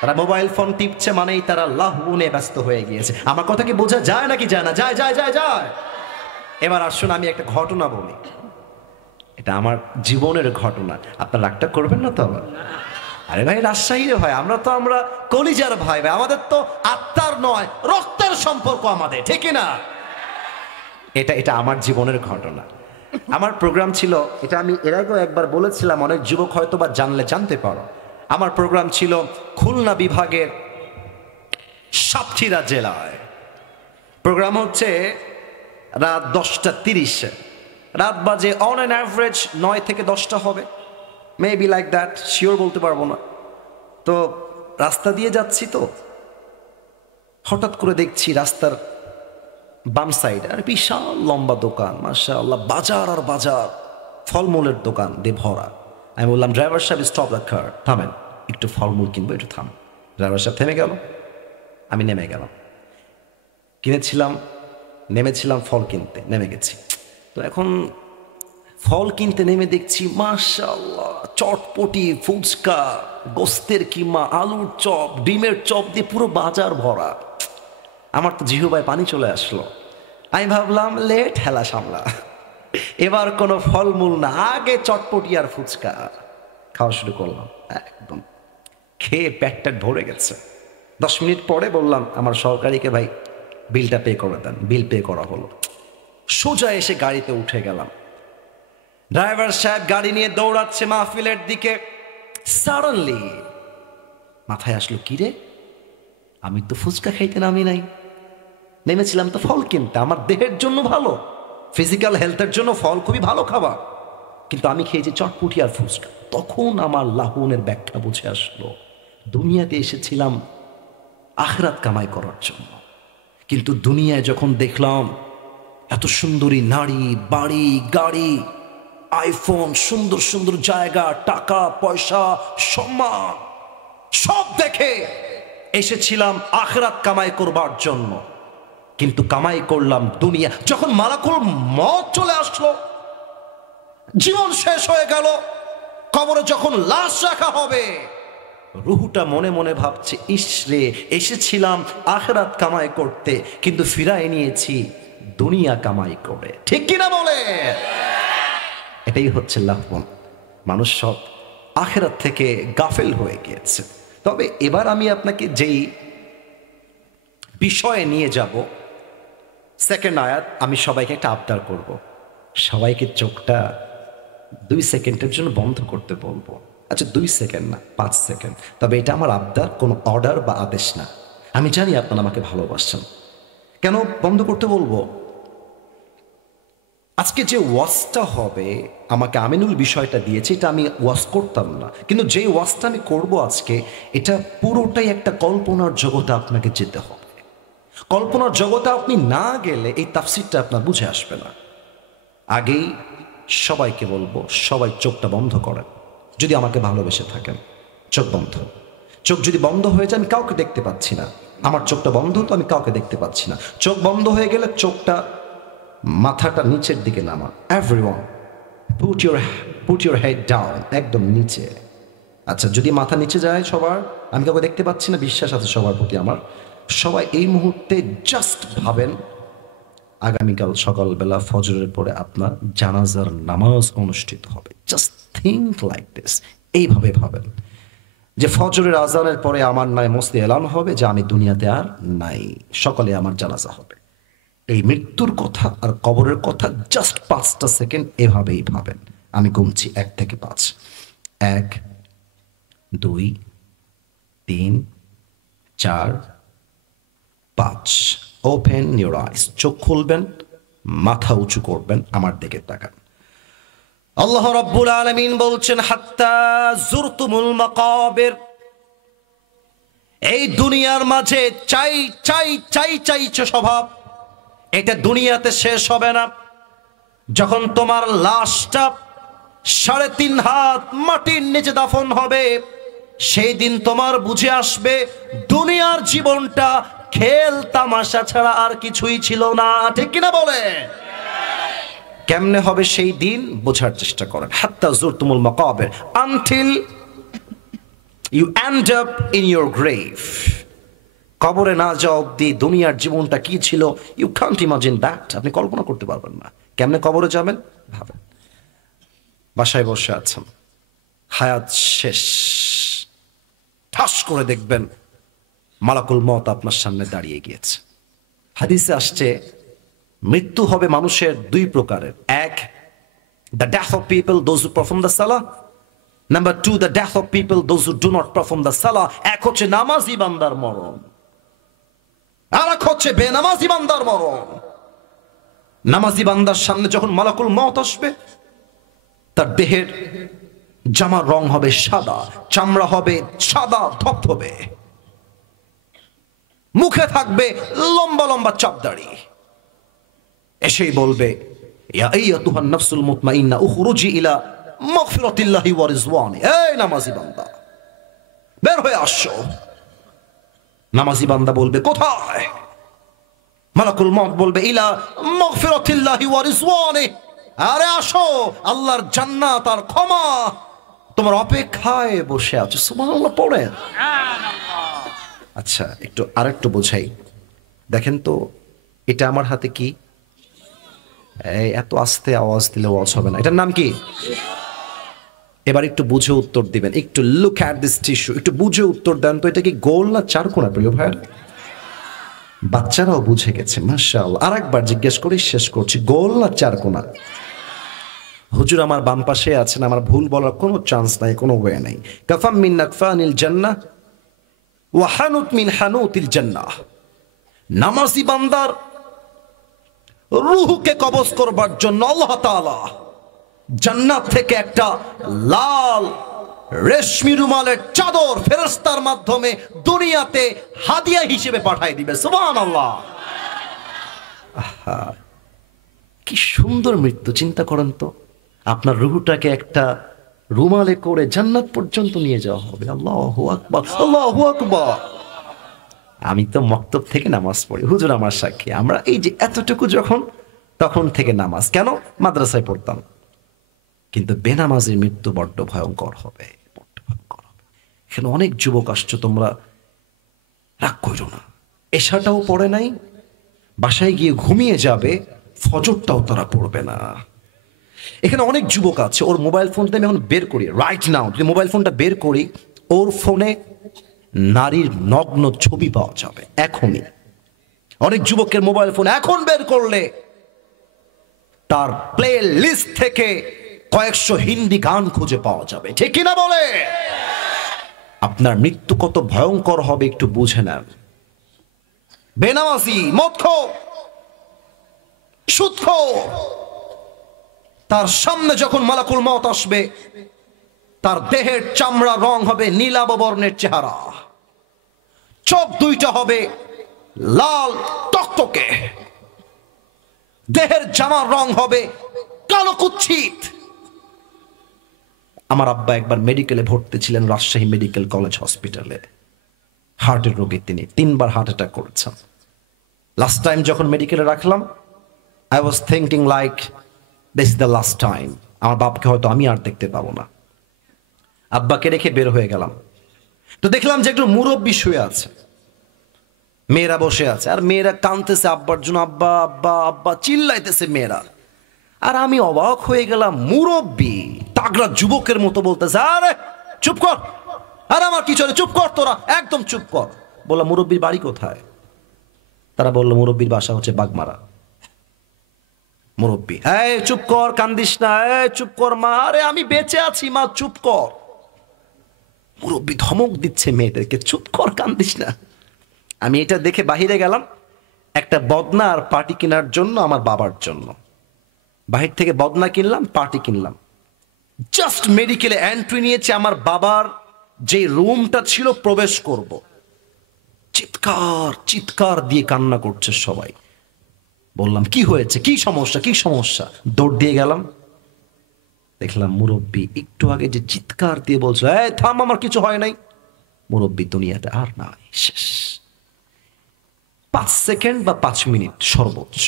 তারা মোবাইল ফোন টিপছে মানেই তারা লাহুনে ব্যস্ত হয়ে গিয়েছে। আমার কথা কি বোঝা যায় নাকি যায় না? যায় যায় যায় যায়। এবার আসুন আমি একটা ঘটনা বলি, এটা আমার জীবনের ঘটনা, আপনার রাগটা করবেন না তো আবার? আরে ভাই, রাজশাহীর ভাই, আমরা কলিজার ভাই, আমাদের তো আত্মার নয় রক্তের সম্পর্ক আমাদের, ঠিক না? এটা আমার জীবনের ঘটনা। আমার প্রোগ্রাম ছিল, এটা আমি এর আগেও একবার বলেছিলাম, অনেক যুবক হয়তো বা জানলে জানতে পারো। আমার প্রোগ্রাম ছিল খুলনা বিভাগের সাতক্ষীরা জেলায়। প্রোগ্রাম হচ্ছে রাত 10:30, রাত বাজে অন অ্যান অ্যাভারেজ 9 থেকে 10টা হবে, মেবি লাইক দ্যাট, শিওর বলতে পারবো না। তো রাস্তা দিয়ে যাচ্ছি, তো হঠাৎ করে দেখছি রাস্তার বাম সাইড আর বিশাল লম্বা দোকান, মাশাআল্লাহ, বাজার আর বাজার, ফলমূলের দোকান দিয়ে ভরা। আমি বললাম, ড্রাইভার সাহেব স্টপ দ্য কার, থামেন, একটু ফলমূল কিনবো, একটু থাম। ড্রাইভার সাহেব থেমে গেল, আমি নেমে গেলাম। নেমেছিলাম ফল কিনতে, নেমে গেছি। তো এখন ফল কিনতে নেমে দেখছি মাশাআল্লাহ চটপটি, ফুচকা, গোস্তের কিমা, আলুর চপ, ডিমের চপ দিয়ে পুরো বাজার ভরা। আমার তো জিহ্বায় পানি চলে আসলো। আমি ভাবলাম, লেট হেলা সামলা, এবার কোনো ফলমূল না, আগে চটপটি আর ফুচকা খাওয়া শুরু করলাম। একদম খেয়ে পেটটা ভরে গেছে। 10 মিনিট পরে বললাম আমার সহকারীকে, ভাই বিলটা পে করে দেন। বিল পে করা হলো। সোজা এসে গাড়িতে উঠে গেলাম। ড্রাইভার সাহেব গাড়ি নিয়ে দৌড়াচ্ছে মাহফিলের দিকে। সাডেনলি মাথায় আসলো, কি রে, আমি তো ফুচকা খাইতে নামি নাই, নেমেছিলাম তো ফল কিনতে। আমার দেহের জন্য ভালো, ফিজিক্যাল হেলথের জন্য ফল খুবই ভালো খাবার, কিন্তু আমি খেয়েছি চটপটি আর ফুচকা। তখন আমার লাহুনের ব্যাখ্যা বুঝে আসলো, দুনিয়াতে এসেছিলাম আখিরাত কামাই করার জন্য, কিন্তু দুনিয়ায় যখন দেখলাম এত সুন্দরী নারী, বাড়ি, গাড়ি, আইফোন, সুন্দর সুন্দর জায়গা, টাকা পয়সা, সম্মান, সব দেখে এসেছিলাম আখিরাত কামাই করবার জন্য, কিন্তু কামাই করলাম দুনিয়া। যখন মালাকুল মওত চলে আসলো, জীবন শেষ হয়ে গেল, কবরে যখন লাশ রাখা হবে, রুহুটা মনে মনে ভাবছে, ইসরে, এসেছিলাম আখিরাত কামাই করতে, কিন্তু ফিরায় নিয়েছি দুনিয়া কামাই করে, ঠিক কিনা বলে? এটাই হচ্ছে লাহুন। মানুষ সব আখিরাত থেকে গাফেল হয়ে গিয়েছে। তবে এবার আমি আপনাকে যেই বিষয়ে নিয়ে যাব, সেকেন্ড আয়াত, আমি সবাইকে একটা আবদার করব, সবাইকে চোখটা 2 সেকেন্ডের জন্য বন্ধ করতে বলবো। আচ্ছা 2 সেকেন্ড না, 5 সেকেন্ড। তবে এটা আমার আবদার, কোনো অর্ডার বা আদেশ না। আমি জানি আপনারা আমাকে ভালোবাসছেন। কেন বন্ধ করতে বলবো? আজকে যে ওয়াজটা হবে, আমাকে আমিনুল বিষয়টা দিয়েছে, এটা আমি ওয়াজ করতাম না, কিন্তু যেই ওয়াজটা আমি করবো আজকে, এটা পুরোটাই একটা কল্পনার জগতে আপনাকে যেতে হবে। কল্পনার জগতে আপনি না গেলে এই তাফসীরটা আপনার বুঝে আসবে না। আগেই সবাইকে বলবো, সবাই চোখটা বন্ধ করেন যদি আমাকে ভালোবেসে থাকেন। চোখ বন্ধ। চোখ যদি বন্ধ হয়ে যায়, আমি কাউকে দেখতে পাচ্ছি না। আমার চোখটা বন্ধ, তো আমি কাউকে দেখতে পাচ্ছি না। চোখ বন্ধ হয়ে গেলে চোখটা, মাথাটা নিচের দিকে নামা। Everyone put your head down, একদম নিচে। আচ্ছা, যদি মাথা নিচে যায় সবার, আমি কাউকে দেখতে পাচ্ছি না, বিশ্বাস আছে সবার প্রতি আমার। সবাই এই মুহূর্তে জাস্ট ভাবেন, আগামীকাল সকালবেলা ফজরের পরে আপনার জানাজার নামাজ অনুষ্ঠিত হবে। জাস্ট থিঙ্ক লাইক দিস, এইভাবে ভাবেন। যে ফজরের আজানের পরে আমার নামে মস্তি এলান হবে যে আমি দুনিয়াতে আর নাই, সকালে আমার জানাজা হবে। এই মৃত্যুর কথা আর কবরের কথা জাস্ট 5টা সেকেন্ড এভাবেই ভাবেন। আমি গুনছি 1 থেকে 5। 1, 2, 3, 4, 5। ওপেন ইউর আইস, চোখ খুলবেন, মাথা উঁচু করবেন, আমার দিকে তাকান। আল্লাহ রাব্বুল আলামিন বলছেন, হাত্তা যুরতুমুল মাকাবির, এই দুনিয়ার মাঝে চাই চাই চাই চাইছো স্বভাব, এটা দুনিয়াতে শেষ হবে না। যখন তোমার লাশটা 3.5 হাত মাটির নিচে দাফন হবে, সেই দিন তোমার বুঝে আসবে দুনিয়ার জীবনটা খেল তামাশা ছাড়া আর কিছুই ছিল না। ঠিক কিনা বলে? কেমনে হবে সেই দিন বোঝার চেষ্টা করেন। হাত্তা যুরতুমুল মাকাবির, until you end up in your grave. কবরে না যাওয়া অব্দি দুনিয়ার জীবনটা কি ছিল, ইউ কান্ট ইমাজিন দ্যাট। আপনি কল্পনা করতে পারবেন না। কেমনে কবরে যাবেন ভাবেন। বাসায় বসে আছেন, হায়াত শেষ, ঠাস করে দেখবেন মালাকুল মওত আপনার সামনে দাঁড়িয়ে গিয়েছে। হাদিসে আসছে মৃত্যু হবে মানুষের 2 প্রকারের। 1, the death of people those who perform the salah. Number 2, the death of people those who do not perform the salah. এক হচ্ছে নামাজি বান্দার মরণ, আর এক হচ্ছে বেনামাজি বান্দার মরণ। নামাজি বান্দার সামনে যখন মালাকুল মওত আসবে, তার দেহের জামার রং হবে সাদা, চামড়া হবে সাদা ধবধবে, মুখে থাকবে লম্বা লম্বা চাপদাড়ি। এসেই বলবে, ইয়া আইয়াতুহান নাফসুল মুতমাইন্না উখরুজি ইলা মাগফিরাতিল্লাহি ওয়া রিজওয়ানি। এই নামাজি বান্দা, বের হয়ে আসো। নামাজি বান্দা বলবে, কোথায়? মালাকুল মওত বলবে, ইলা মাগফিরাতিল্লাহি ওয়া রিজওয়ানি। আরে আসো, আল্লাহর জান্নাত আর ক্ষমা তোমার অপেক্ষায় বসে আছে। সুবহানাল্লাহ পড়েন। আচ্ছা, আরেকটু বোঝাই। দেখেন তো, এটা আমার হাতে কি? এত আস্তে আওয়াজ দিলে ওয়াজ হবে না। এটার নাম কি? এবার একটু বুঝে উত্তর দিবেন। একটু লুক অ্যাট দিস টিস্যু, একটু বুঝে উত্তর দেন তো। এটা কি গোল না চারকোনা প্রিয় ভাইয়ের? বাচ্চারাও বুঝে গেছে, মাশাআল্লাহ। আরেকবার জিজ্ঞেস করে শেষ করছি, গোল না চারকোনা? হুজুর আমার বাম পাশে আছেন, আমার ভুল বলার কোনো চান্স নাই, কোনো ওয়ে নাই। কাফাম মিন নাকফানিল জান্নাহ ওয়া হানুত মিন হানুতিল জান্নাহ। নামাজি বান্দার রূহকে কবজ করবার জন্য আল্লাহ তাআলা জান্নাত থেকে একটা লাল রেশমি রুমালের চাদর ফেরেশতার মাধ্যমে দুনিয়াতে হাদিয়া হিসেবে পাঠাই দিবে। সুবহানাল্লাহ। আহা, কি সুন্দর মৃত্যু! চিন্তা করেন তো, আপনার রূহটাকে একটা রুমালে করে জান্নাত পর্যন্ত নিয়ে যাওয়া হবে। আল্লাহু আকবার, আল্লাহু আকবার। আমি তো মক্তব থেকে নামাজ পড়ি, হুজুর আমার সাক্ষী। আমরা এই যে এতটুকু তখন থেকে নামাজ, কেন মাদ্রাসায় পড়তাম। কিন্তু বেনামাজির মৃত্যু বড্ড ভয়ঙ্কর হবে, বড্ড ভয়ঙ্কর হবে। এখানে অনেক যুবক আসছো, তোমরা রাগ করো না। এশাটাও পড়ে নাই, বাসায় গিয়ে ঘুমিয়ে যাবে, ফজরটাও তারা পড়বে না। এখানে অনেক যুবক আছে, ওর মোবাইল ফোনটা আমি এখন বের করি, রাইট নাও যদি মোবাইল ফোনটা বের করি, ওর ফোনে নারীর নগ্ন ছবি পাওয়া যাবে এখনই। অনেক যুবকের মোবাইল ফোন এখন বের করলে তার প্লে লিস্ট থেকে কয়েকশো হিন্দি গান খুঁজে পাওয়া যাবে। ঠিক কিনা বলে? আপনার মৃত্যু কত ভয়ঙ্কর হবে একটু বুঝে নেন। বেনামাজি, মদখোর, সুদখোর, তার সামনে যখন মালাকুল মওত আসবে, তার দেহের চামড়া রং হবে নীলাভ বর্ণের চেহারা, চোখ দুইটা হবে লাল টকটকে, দেহের জামার রং হবে কালো কুৎসিত। আমার আব্বা একবার মেডিকেলে ভর্তি ছিলেন, রাজশাহী মেডিকেল কলেজ হসপিটালে। হার্টের রোগী তিনি, 3 বার হার্ট অ্যাটাক করেছেন। লাস্ট টাইম যখন মেডিকেলে রাখলাম, I was thinking like this is the last time. আমার বাপকে হয়তো আমি আর দেখতে পাবো না। আব্বাকে রেখে বের হয়ে গেলাম, তো দেখলাম যে একটু মুরব্বী শুয়ে আছে, মেয়েরা বসে আছে, আর মেয়েরা কাঁদতেছে আব্বার জন্য, আব্বা আব্বা আব্বা চিল্লাইতেছে মেয়েরা। আর আমি অবাক হয়ে গেলাম, মুরব্বী তাগড়া যুবকের মতো বলতেছে, আরে চুপ কর, আর আমার কি চলে, চুপ কর তোরা, একদম চুপ কর। বললাম মুরব্বীর বাড়ি কোথায়? তারা বললো মুরব্বীর বাসা হচ্ছে বাগমারা। মুরব্বী, এই চুপ কর, কান্দিস না, এই চুপ কর মা, আরে আমি বেঁচে আছি মা, চুপ কর। মুরব্বী ধমক দিচ্ছে মেয়েদেরকে, চুপ কর, কান্দিস না। আমি এটা দেখে বাহিরে গেলাম একটা বদনা আর পার্টি কেনার জন্য, আমার বাবার জন্য। বাহির থেকে বদনা কিনলাম, পার্টি কিনলাম। জাস্ট মেডিকেলে এন্ট্রি নিয়েছে, আমার বাবার যে রুমটা ছিল প্রবেশ করব, চিৎকার চিৎকার দিয়ে কান্না করছে সবাই। বললাম কি হয়েছে, কি সমস্যা, কি সমস্যা? দৌড় দিয়ে গেলাম, দেখলাম মুরব্বী একটু আগে যে চিৎকার দিয়ে বলছে, এই থাম, আমার কিছু হয় নাই। মুরব্বী দুনিয়াতে আর নাই, শেষ। 5 সেকেন্ড বা 5 মিনিট সর্বোচ্চ,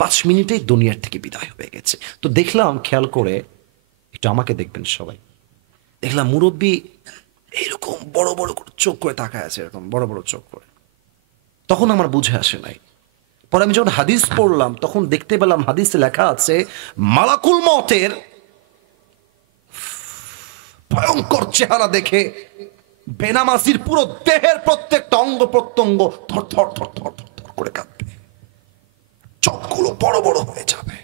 5 মিনিটেই দুনিয়ার থেকে বিদায় হয়ে গেছে। তো দেখলাম, খেয়াল করে একটু আমাকে দেখবেন সবাই, দেখলাম মুরব্বী এরকম বড় বড় করে চোখ করে তাকায় আছে, এরকম বড় বড় চোখ করে। তখন আমার বুঝে আসে নাই। পরে আমি যখন হাদিস পড়লাম তখন দেখতে পেলাম হাদিসে লেখা আছে মালাকুল মতের ভয়ঙ্কর চেহারা দেখে বেনামাজির পুরো দেহের প্রত্যেকটা অঙ্গ প্রত্যঙ্গ থর থর থর থর থর থর করে কাঁপবে, চোখগুলো বড় বড় হয়ে যাবে।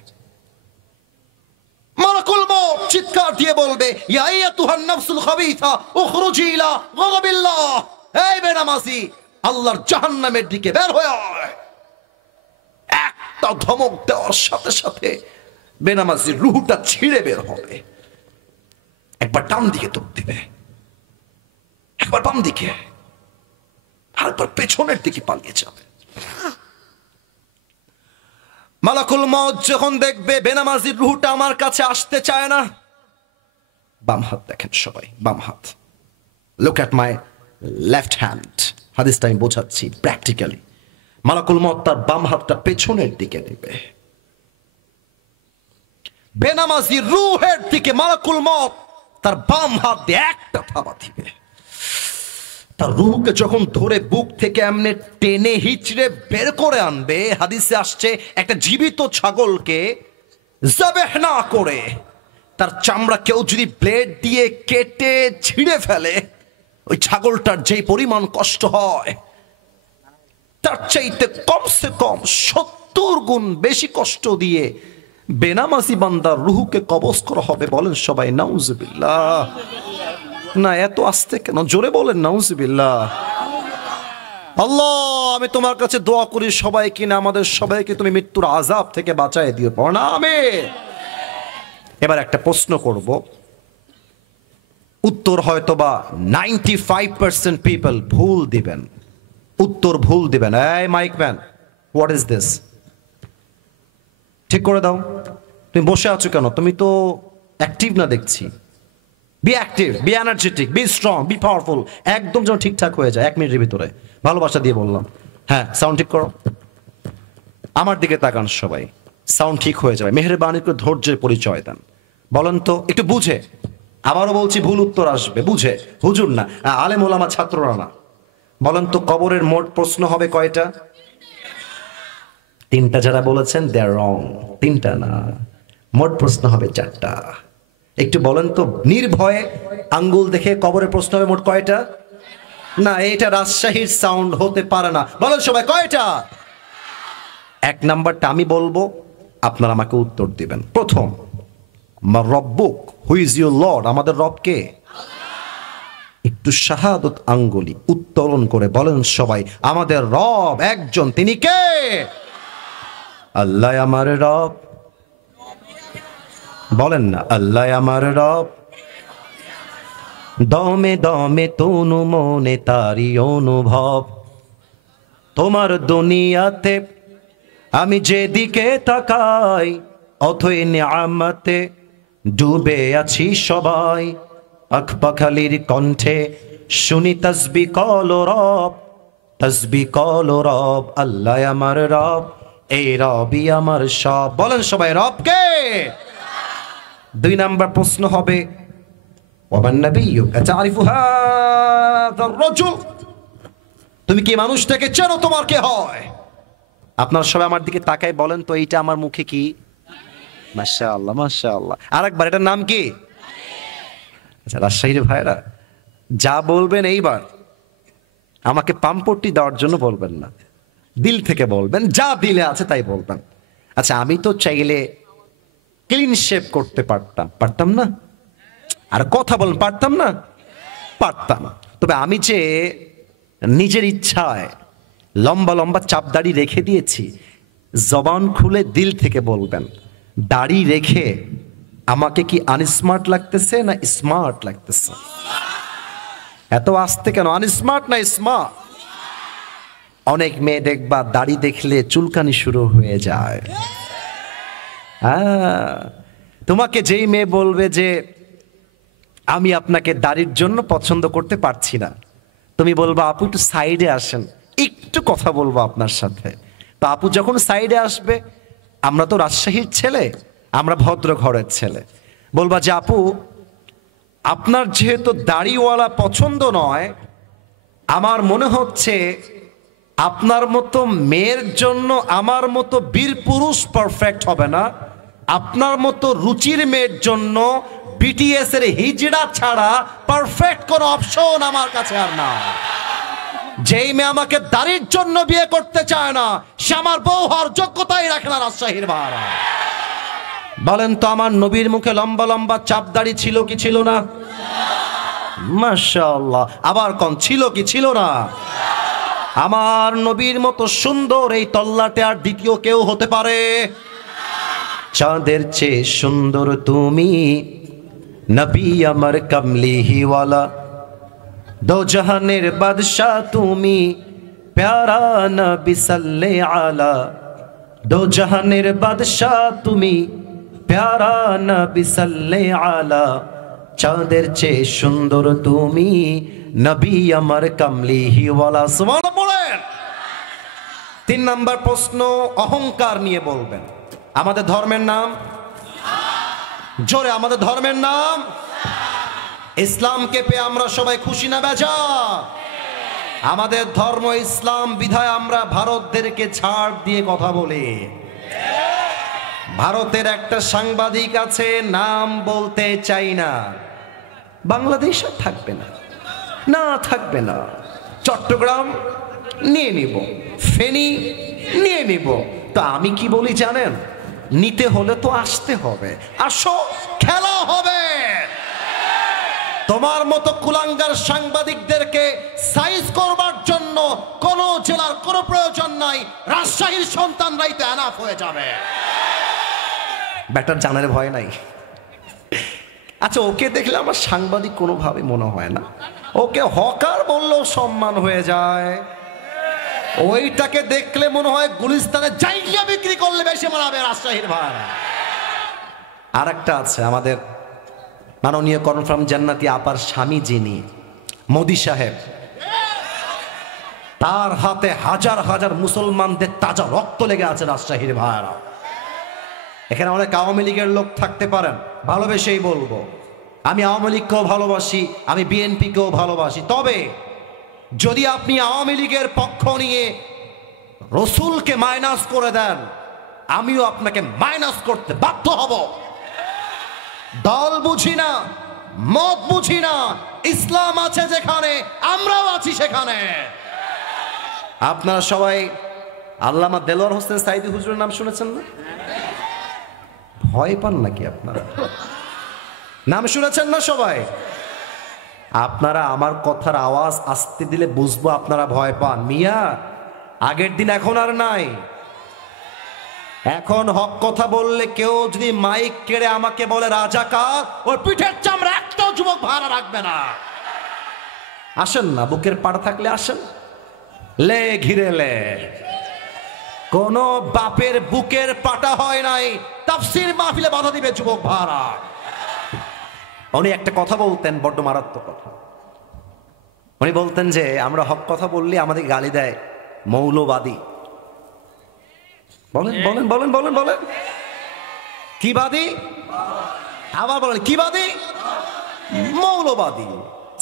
মালাকুল মত চিৎকার দিয়ে বলবে, ইয়া আইয়াতুহান নাফসুল খাবিথা উখরুজি ইলা গাযাবিল্লাহ, এই বেনামাজি, আল্লাহর জাহান্নামের দিকে বের হয়ে আয়। একটা ধমক দেওয়ার সাথে সাথে বেনামাজির রূহটা ছিঁড়ে বের হবে। একবার ডান দিকে দৌড় দিবে, একবার বাম দিকে, আরেকবার পেছনের দিকে পালিয়ে যাবে। মালাকুল মউত যখন দেখবে বেনামাজির রূহটা আমার কাছে আসতে চায় না, বাম হাত দেখেন সবাই, বাম হাত, look at my left hand. হাদিসটা আমি বোঝাচ্ছি প্র্যাকটিক্যালি। মালাকুল মউত তার বাম হাতটা পেছনের দিকে নেবে, বেনামাজির রূহের দিকে মালাকুল মউত তার বাম হাত দিয়ে একটা থাবা দিবে। তার রূহকে যখন ধরে বুক থেকে এমনি টেনে হিচড়ে বের করে আনবে, হাদিসে আসছে একটা জীবিত ছাগলকে যাবেহ না করে তার চামড়া কেউ যদি ব্লেড দিয়ে কেটে ছিঁড়ে ফেলে, ওই ছাগলটার যেই পরিমাণ কষ্ট হয় তার চাইতে কমসে কম 70 গুণ বেশি কষ্ট দিয়ে বেনামাজি বান্দার রূহকে কবজ করা হবে। বলেন সবাই নাউজুবিল্লাহ। না এত আস্তে কেন, জোরে বলেন নাউজুবিল্লাহ। আল্লাহ, আমি তোমার কাছে দোয়া করি সবাই কিনা আমাদের সবাইকে তুমি মৃত্যুর আযাব থেকে বাঁচায় দিও, পড় না আমিন। এবার একটা প্রশ্ন করব, উত্তর হয়তোবা 95% পিপল ভুল দিবেন, উত্তর ভুল দিবেন। এই মাইকম্যান, হোয়াট ইজ দিস? ঠিক করে দাও। তুমি বসে আছো কেন? তুমি তো অ্যাক্টিভ না দেখছি। Be active, be energetic, be strong, be powerful. একদম যেন ঠিকঠাক হয়ে যায় 1 মিনিটের ভিতরে। ভালোবাসা দিয়ে বললাম। হ্যাঁ, সাউন্ড ঠিক করো, আমার দিকে তাকান সবাই, সাউন্ড ঠিক হয়ে যাবে। মেহেরবানি করে ধৈর্যের পরিচয় দেন। বলেন তো একটু বুঝে, আবারও বলছি ভুল উত্তর আসবে বুঝে, হুজুর না, আলেম ওলামা, ছাত্ররা না। বলেন তো কবরের মোট প্রশ্ন হবে কয়টা? 3টা। যারা বলেছেন দে আর রং, 3টা না, মোট প্রশ্ন হবে 4টা। একটু বলেন তো নির্ভয়ে আঙ্গুল দেখে কবরের প্রশ্ন হবে মোট কয়টা? না, এটা রাজশাহীর সাউন্ড হতে পারে না। বলেন সবাই কয়টা? 1 নাম্বারটা আমি বলবো, আপনারা আমাকে উত্তর দিবেন। প্রথম, মা রব্বুক, হু ইজ ইউর লর্ড, আমাদের রব কে? একটু শাহাদত আঙ্গুলি উত্তোলন করে বলেন সবাই, আমাদের রব একজন, তিনি কে? আল্লাহ আমার রব। বলেন না, আল্লাহ আমার রব। দমে দমে তনু মনে তারি অনুভব, তোমার দুনিয়াতে আমি যেদিকে তাকাই অথই নিয়ামতে ডুবে আছি সবাই। আখপাখালির কণ্ঠে শুনি তসবি কল রব, তসবি কল রব। আল্লাহ আমার রব, এই রবই আমার সব। বলেন সবাই রব কে? 2 নাম্বার প্রশ্ন হবে, ওয়ামান নাবিয়্যুকা তা'রিফু হাযার রাজুল, তুমি কি মানুষটাকে চেনো, তোমার কে হয়? আপনারা সবাই আমার দিকে তাকায় বলেন তো এইটা আমার মুখে কি? মাশাআল্লাহ মাশাআল্লাহ। আরেকবার, এটার নাম কি? আচ্ছা রাজশাহীর ভাইরা যা বলবেন এইবার আমাকে পাম্পটি দেওয়ার জন্য বলবেন না, দিল থেকে বলবেন, যা দিলে আছে তাই বলবেন। আচ্ছা, আমি তো চাইলে ক্লিন শেভ করতে পারতাম, পারতাম না? আর কথা বলুন, পারতাম না? পারতাম। তবে আমি যে নিজের ইচ্ছায় লম্বা লম্বা চাপ দাড়ি রেখে দিয়েছি, জবান খুলে দিল থেকে বলবেন, দাড়ি রেখে আমাকে কি আনস্মার্ট লাগতেছে না স্মার্ট লাগতেছে? এত আসতে কেন? আনস্মার্ট না স্মার্ট? অনেক মেয়ে দেখবা দাড়ি দেখলে চুলকানি শুরু হয়ে যায়। তোমাকে যেই মেয়ে বলবে যে আমি আপনাকে দাড়ির জন্য পছন্দ করতে পারছি না, তুমি বলবা আপু একটু সাইডে আসেন, একটু কথা বলবো আপনার সাথে। তো আপু যখন সাইডে আসবে, আমরা তো রাজশাহীর ছেলে, আমরা ভদ্র ঘরের ছেলে, বলবা যে আপু আপনার যেহেতু দাড়িওয়ালা পছন্দ নয়, আমার মনে হচ্ছে আপনার মতো মেয়ের জন্য আমার মতো বীর পুরুষ পারফেক্ট হবে না, আপনার মতো রুচির মেয়ের জন্য বিটিএস এর হিজড়া ছাড়া পারফেক্ট কোনো অপশন আমার কাছে আর না। যেই মেয়ে আমাকে দাড়ির জন্য বিয়ে করতে চায় না, সে আমার বউ হওয়ার যোগ্যতাই রাখে না। রাজশাহীর ভাড়া বলেন তো, আমার নবীর মুখে লম্বা লম্বা চাপ দাড়ি ছিল কি ছিল না? মাশাআল্লাহ। আবার কোন ছিল কি ছিল না? আমার নবীর মতো সুন্দর এই তল্লাটে আর দ্বিতীয় কেউ হতে পারে? চাঁদের চেয়ে সুন্দর তুমি, নবী আমার কমলিহিওয়ালা, দো জাহানের বাদশাহ তুমি, প্যারা নবী সাল্লে আলা, দো জাহানের বাদশাহ তুমি, প্যারা নবী সাল্লে আলা, চাঁদের চেয়ে সুন্দর তুমি, নবী আমার কমলিহিওয়ালা। সুবহানাল্লাহ বলেন। 3 নাম্বার প্রশ্ন অহংকার নিয়ে বলবেন। আমাদের ধর্মের নাম জোরে, আমাদের ধর্মের নাম ইসলামকে পেয়ে আমরা সবাই খুশি না বেজার? আমাদের ধর্ম ইসলাম বিধায় আমরা ভারতদেরকে ছাড় দিয়ে কথা বলি। ভারতের একটা সাংবাদিক আছে, নাম বলতে চাই না, বাংলাদেশে থাকবে না, না থাকবে না, চট্টগ্রাম নিয়ে নিব, ফেনী নিয়ে নিব। তো আমি কি বলি জানেন? নিতে হলে তো আসতে হবে, আসো, খেলা হবে। তোমার মতো কুলাঙ্গার সাংবাদিকদেরকে সাইজ করবার জন্য কোন জেলার কোনো প্রয়োজন নাই, রাজশাহীর সন্তানরাই তো এনাফ হয়ে যাবে। ব্যাটার জানার ভয় নাই। আচ্ছা, ওকে দেখলে আমার সাংবাদিক কোনোভাবে মনে হয় না, ওকে হকার বললেও সম্মান হয়ে যায়। ওইটাকে দেখলে মনে হয় গুলিস্তানে জায়গা বিক্রি করলে বেশি মানাবে রাজশাহীর ভাই। আর একটা আছে আমাদের মাননীয় কনফার্ম জান্নাতি আপার স্বামী, যিনি মোদি সাহেব, তার হাতে হাজার হাজার মুসলমানদের তাজা রক্ত লেগে আছে রাজশাহীর ভাইরা। এখানে অনেক আওয়ামী লীগের লোক থাকতে পারেন, ভালোবেসেই বলবো, আমি আওয়ামী লীগকেও ভালোবাসি, আমি বিএনপিকেও ভালোবাসি। তবে যদি আপনি আওয়ামী লীগের পক্ষ নিয়ে রসুলকে মাইনাস করে দেন, আমিও আপনাকে মাইনাস করতে বাধ্য হব। দল বুঝি না, মত বুঝি না, ইসলাম আছে যেখানে আমরাও আছি সেখানে। আপনারা সবাই আল্লামা দেলোয়ার হোসেন সাইদি হুজুরের নাম শুনেছেন না? ভয় পান নাকি আপনারা? নাম শুনেছেন না সবাই? আপনারা আমার কথার আওয়াজ আসতে দিলে বুঝবো আপনারা ভয় পান। মিয়া, আগের দিন এখন আর নাই। এখন হক কথা বললে কেউ যদি মাইক কেড়ে আমাকে বলে রাজাকার, ওর পিঠের চামড়া একটাও যুবক ভাড়া রাখবে না। আসেন না, বুকের পাড় থাকলে আসেন, লে ঘিরে লে। কোন বাপের বুকের পাটা হয় নাই তাফসীর মাহফিলে বাধা দিবে যুবক ভাড়া। উনি একটা কথা বলতেন, বড্ড মারাত্মক কথা। উনি বলতেন যে আমরা হক কথা বললে আমাদের গালি দেয় মৌলবাদী। বলেন বলেন বলেন বলেন বলেন, কি বাদী? আবার বলেন, কি বাদী? মৌলবাদী।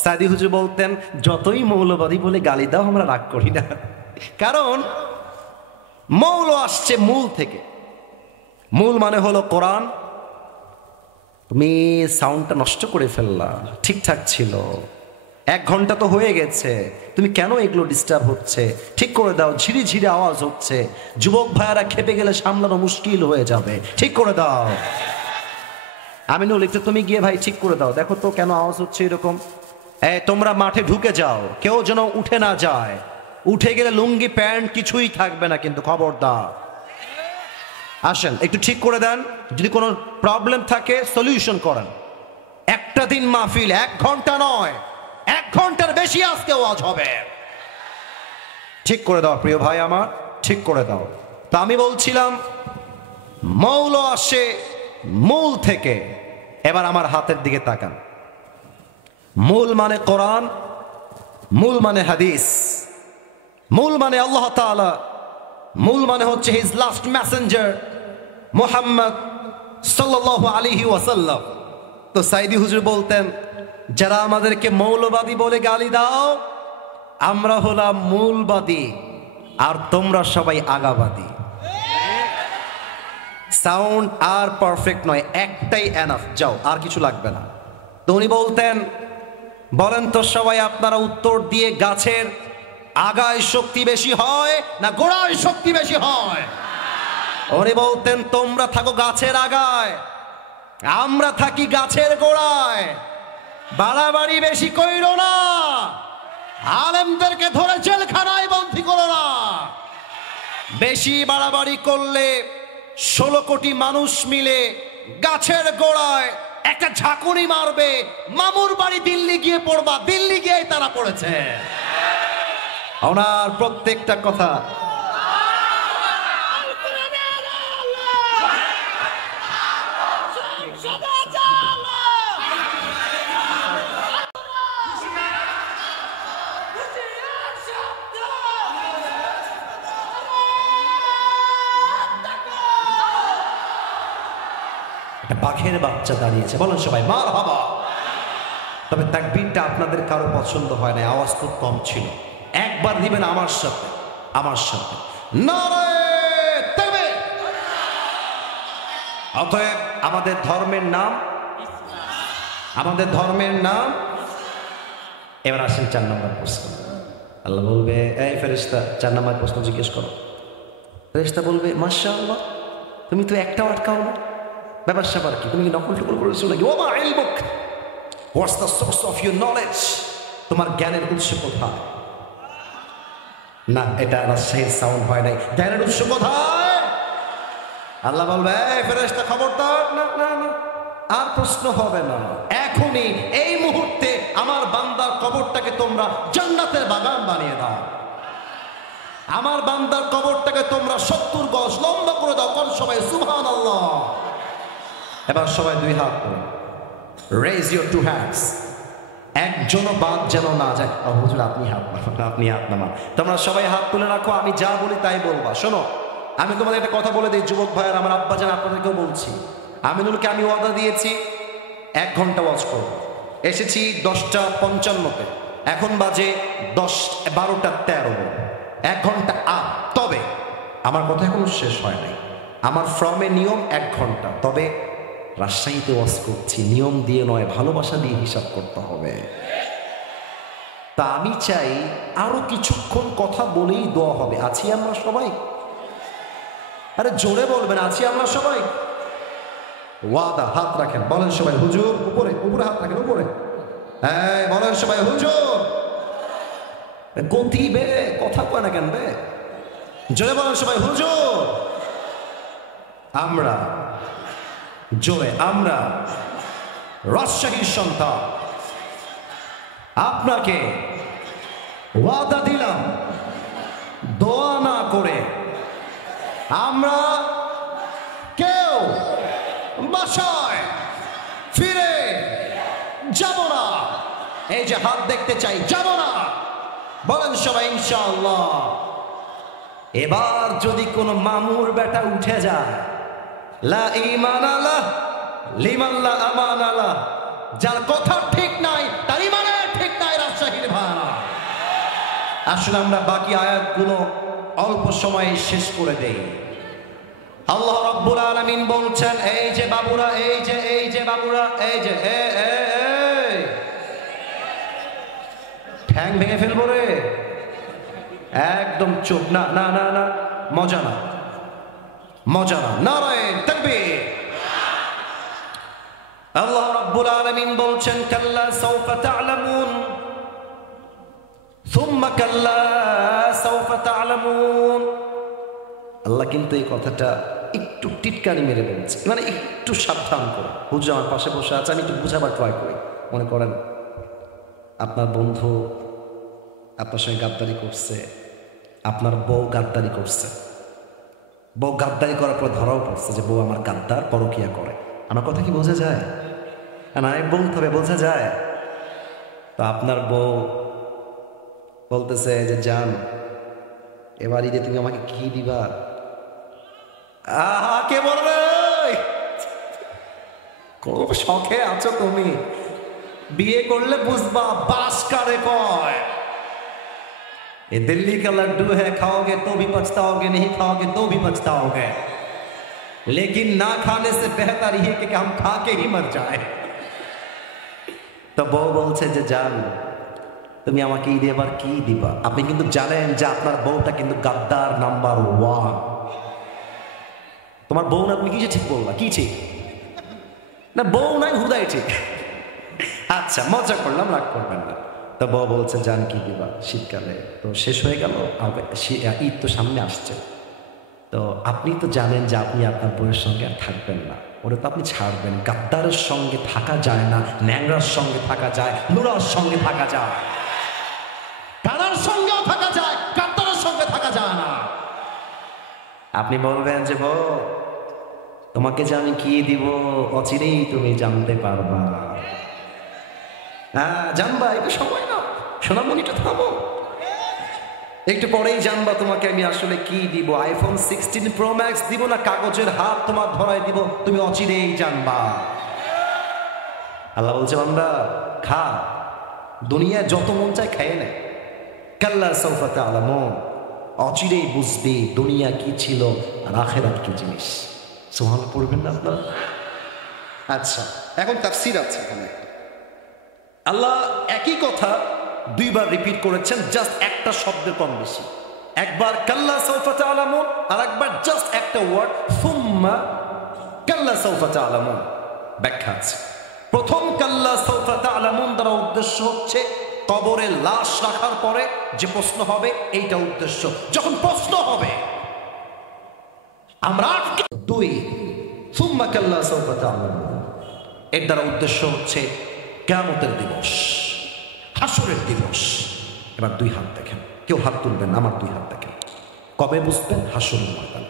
সাইদি হুজুর বলতেন যতই মৌলবাদী বলে গালি দাও, আমরা রাগ করি না, কারণ মৌল আসছে মূল থেকে। মূল মানে হলো কোরআন। তুমি সাউন্ডটা নষ্ট করে ফেললা, ঠিকঠাক ছিল, 1 ঘন্টা তো হয়ে গেছে, তুমি কেন এগুলো ডিস্টার্ব হচ্ছে? ঠিক করে দাও, ঝিরি ঝিরি আওয়াজ হচ্ছে, যুবক ভাইয়ারা খেপে গেলে সামলানো মুশকিল হয়ে যাবে, ঠিক করে দাও। আমিনুল, একটু তুমি গিয়ে ভাই ঠিক করে দাও, দেখো তো কেন আওয়াজ হচ্ছে এরকম। তোমরা মাঠে ঢুকে যাও, কেউ যেন উঠে না যায়। উঠে গেলে লুঙ্গি প্যান্ট কিছুই থাকবে না কিন্তু, খবরদার। আসেন একটু ঠিক করে দেন, যদি কোনো প্রবলেম থাকে সলিউশন করেন। একটা দিন মাহফিল, 1 ঘন্টা নয়, 1 ঘন্টার বেশি আজকে ওয়াজ হবে। ঠিক করে দাও প্রিয় ভাই আমার, ঠিক করে দাও। তা আমি বলছিলাম মৌল আসে মূল থেকে। এবার আমার হাতের দিকে তাকান। মূল মানে কোরআন, মূল মানে হাদিস, মূল মানে আল্লাহ তাআলা, মূল মানে হচ্ছে হিজ লাস্ট মেসেঞ্জার মুহাম্মদ সাল্লাল্লাহু আলাইহি ওয়াসাল্লাম। তো সাইদি হুজুর বলতেন, যারা আমাদেরকে মৌলবাদী বলে গালি দাও, আমরা হলাম মূলবাদী আর তোমরা সবাই আগাবাদী। সাউন্ড আর পারফেক্ট নয়, একটাই এনাফ, যাও আর কিছু লাগবে না। তো উনি বলতেন, বলেন তো সবাই আপনারা উত্তর দিয়ে, গাছের আগায় শক্তি বেশি হয় না গোড়ায় শক্তি বেশি হয়? উনি বলতেন, তোমরা থাকো গাছের আগায়, আমরা থাকি গাছের গোড়ায়। বাড়াবাড়ি বেশি কইরো না, আলেমদেরকে ধরে জেলখানায় বন্দী করো না। বেশি বাড়াবাড়ি করলে 16 কোটি মানুষ মিলে গাছের গোড়ায় একটা ঝাঁকুনি মারবে, মামুর বাড়ি দিল্লি গিয়ে পড়বা, দিল্লি গিয়ে তারা পড়েছে। ওনার প্রত্যেকটা কথা বাঘের বাচ্চা দাঁড়িয়েছে, বলেন সবাই মারহাবা। তবে তাকবীরটা আপনাদের কারো পছন্দ হয় না, আওয়াজ খুব কম ছিল। একবার দিবেন আমার সাথে, আমার সাথে নারায়ে তাকবীর। অতএব আমাদের ধর্মের নাম, আমাদের ধর্মের নাম। এবার আসেন 4 নম্বর প্রশ্ন। আল্লাহ বলবে, এই ফেরেশতা 4 নম্বর প্রশ্ন জিজ্ঞেস করো। ফেরেশতা বলবে, মাশাআল্লাহ, তুমি তো একটাও আটকাও না, ব্যাপার স্যাপার কি? তুমি কি নকল টকল করেছো নাকি? ওমা ইলমুক, what's the source of your knowledge? তোমার জ্ঞানের উৎস কোথায়? না, এটা রাজশাহীর সাউন্ড হয় নাই। জ্ঞানের উৎস কোথায়? আল্লাহ বলবে, এই ফেরেশতা খবরদার, না না না, আর প্রশ্ন হবে না। এখনই এই মুহূর্তে আমার বান্দার কবরটাকে তোমরা জান্নাতের বাগান বানিয়ে দাও। আমার বান্দার কবরটাকে তোমরা 70 গজ লম্বা করে দাও। কোন সবাই সুবহানাল্লাহ। এবার সবাই 2 হাত তুলুন, রেজ ইউর 2 হ্যান্ডস। একজনও বাদ যেন না যায়। হুজুর আপনি হাত নামান, আপনি হাত নামান। তোমরা সবাই হাত তুলে রাখো, আমি যা বলি তাই বলবা। শোনো, আমি তোমাদের একটা কথা বলে দিই যুবক ভাইয়ের, আমার আব্বা জান, আপনাদেরকেও বলছি। আমিনুলকে আমি ওয়াদা দিয়েছি 1 ঘন্টা ওয়াজ করব। এসেছি 10টা 55-তে, এখন বাজে 12টা 13। 1 ঘন্টা আপ। তবে আমার কথা এখনো শেষ হয় নাই। আমার ফ্রমে নিয়ম 1 ঘন্টা, তবে রাজশাহীতে ওয়াজ করছি, নিয়ম দিয়ে নয়, ভালোবাসা দিয়ে হিসাব করতে হবে। তা আমি চাই আরো কিছুক্ষণ কথা বলেই দোয়া হবে। আছি আমরা সবাই? আরে জোরে বলবেন, আছি আমরা সবাই? ওয়াদা, হাত রাখেন, বলেন সবাই হুজুর। উপরে উপরে হাত রাখেন, উপরে। হ্যাঁ বলেন সবাই হুজুর। গতি বে, কথা কয় না কেন বে? জোরে বলেন সবাই হুজুর। আমরা, জোরে, আমরা রাজশাহীর সন্তান, আপনাকে ওয়াদা দিলাম, দোয়া না করে আমরা কেউ বাসায় ফিরে যাব না। এই যে হাত দেখতে চাই, যাব না। বলেন সবাই ইনশাআল্লাহ। এবার যদি কোনো মামুর বেটা উঠে যায়, লা ঈমান আলাহ লিমান লা আমান আলাহ, যার কথা ঠিক নাই তার ইমানে ঠিক নাই। রাজশাহীর ভাড়া, আসলে আমরা বাকি আয়াতগুলো অল্প সময়ে শেষ করে দেই। আল্লাহ রাব্বুল আলামিন বলছেন, এই যে বাবুরা, এই যে বাবুরা, এই যে ঠ্যাং ভেঙে ফেলবো রে, একদম চুপ। না না না না, মজা না, মজা না। নারায়ে তাকবীর। আল্লাহ রাব্বুল আলামিন বলছেন কাল্লা সাউফা তা'লামুন সুম্মা কাল্লা সাউফা তা'লামুন। আল্লাহ কিন্তু এই কথাটা একটু টিটকারি মেরে বলছে, মানে একটু সাবধান করে। হুজুর আমার পাশে বসে আছে, আমি একটু বুঝাবার ট্রাই করি। মনে করেন আপনার বন্ধু আপনার সঙ্গে গাদ্দারি করছে, আপনার বউ গাদ্দারি করছে, বউ গাদ্দারি করার পর ধরাও পড়ছে যে বউ আমার গাদ্দার, পরকিয়া করে। আমার কথা কি বোঝা যায়? না, আমি বলতে হবে, বোঝা যায়। তো আপনার বউ বলতেছে যে জান, এবার ঈদে তুমি আমাকে কি দিবা? আহা, কে বলবে? খুব শখে আছো তুমি, বিয়ে করলে বুঝবা বাস কারে কয়। ये दिल्ली का लड्डू है, खाओगे तो भी पछताओगे, नहीं खाओगे तो भी पछताओगे, लेकिन ना खाने से बेहतर ये कि हम खा के ही मर जाए। তো বউ বলছে যে জান, তুমি আমাকে ঈদে এবার কি দিবা? আপনি কিন্তু জানেন যে আপনার বউটা কিন্তু গাদ্দার নাম্বার 1। তোমার বউ না, তুমি কি ঠিক বললা? কি ঠিক না? বউ নাই, হুদাই ঠিক। আচ্ছা, মজা করলাম, রাগ করবেন না। তো বউ বলছে জান কি দিবা? শীতকালে তো শেষ হয়ে গেল, ঈদ তো সামনে আসছে, তো আপনি তো জানেন যে আপনি আপনার বউয়ের সঙ্গে আর থাকবেন না, ওটা তো আপনি ছাড়বেন। গাদ্দারের সঙ্গে থাকা যায় না, ন্যাংরার সঙ্গে থাকা যায়, নুরার সঙ্গে থাকা যায়, কানার সঙ্গেও থাকা যায়, গাদ্দারের সঙ্গে থাকা যায় না। আপনি বলবেন যে বউ, তোমাকে যে আমি কি দিব অচিরেই তুমি জানতে পারবা। হ্যাঁ জানবা, একটু সময় নাও সোনামণিটা, থামো, একটু পরেই জানবা তোমাকে আমি আসলে কি দিব। আইফোন 16 প্রো ম্যাক্স দিব না কাগজের হাত তোমার ধরাই দিব, তুমি অচিরেই জানবা। আল্লাহ বলছে বান্দা খা, দুনিয়া যত মন চায় খেয়ে নে। কাল্লা সাউফা তা'লামুন, অচিরেই বুঝবি দুনিয়া কি ছিল আর আখিরাত কি জিনিস। সুবহানাল্লাহ পড়বেন না আপনারা? আচ্ছা, এখন তাফসীর আছে এখানে। আল্লাহ একই কথা দুইবার রিপিট করেছেন, জাস্ট একটা শব্দের কম বেশি। একবার কাল্লা সাউফা তা'লামুন, আর একবার জাস্ট একটা ওয়ার্ড সুম্মা কাল্লা সাউফা তা'লামুন। ব্যাখ্যা আছে। প্রথম কাল্লা সাউফা তা'লামুন দ্বারা উদ্দেশ্য হচ্ছে কবরে লাশ রাখার পরে যে প্রশ্ন হবে, এইটা উদ্দেশ্য। যখন প্রশ্ন হবে আমরা দুই সুম্মা কাল্লা সাউফা তা'লামুন, এর দ্বারা উদ্দেশ্য হচ্ছে কিয়ামতের দিবস, হাসরের দিবস। এবার দুই হাত দেখেন, কেউ হাত তুলবেন, আমার দুই হাত দেখেন। কবে বুঝবেন? হাসরের ময়দান।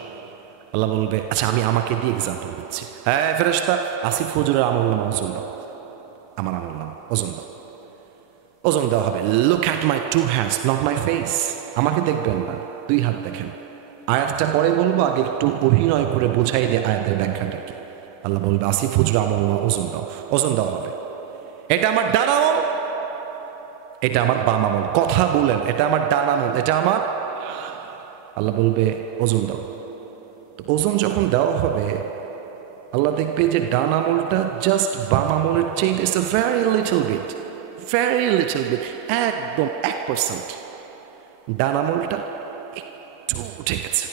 আল্লাহ বলবে আচ্ছা আমি আমাকে দিয়ে এক্সাম্পল দিচ্ছি। হ্যাঁ ফেরেশতা, আসিফ হুজুরের আমল নামা ওজন দাও, আমার আমল নামা ওজন দাও। ওজন দেওয়া হবে। Look at my two hands, not my face. আমাকে দেখবেন না, দুই হাত দেখেন। আয়াতটা পরে বলবো, আগে একটু অভিনয় করে বোঝাই দিয়ে আয়াতের ব্যাখ্যাটা কি। আল্লাহ বলবে আসিফ হুজুরের আমল নামা ওজন দাও। ওজন দেওয়া হবে। এটা আমার ডান আমল, এটা আমার বাম আমল। কথা বলেন, এটা আমার ডান আমল, এটা আমার। আল্লাহ বলবে ওজন দাও। তো ওজন যখন দেওয়া হবে, আল্লাহ দেখবে যে ডান আমলটা জাস্ট বাম আমলের চেয়ে it's a very little bit, একদম 1%। ডান আমলটা একটু উঠে গেছে।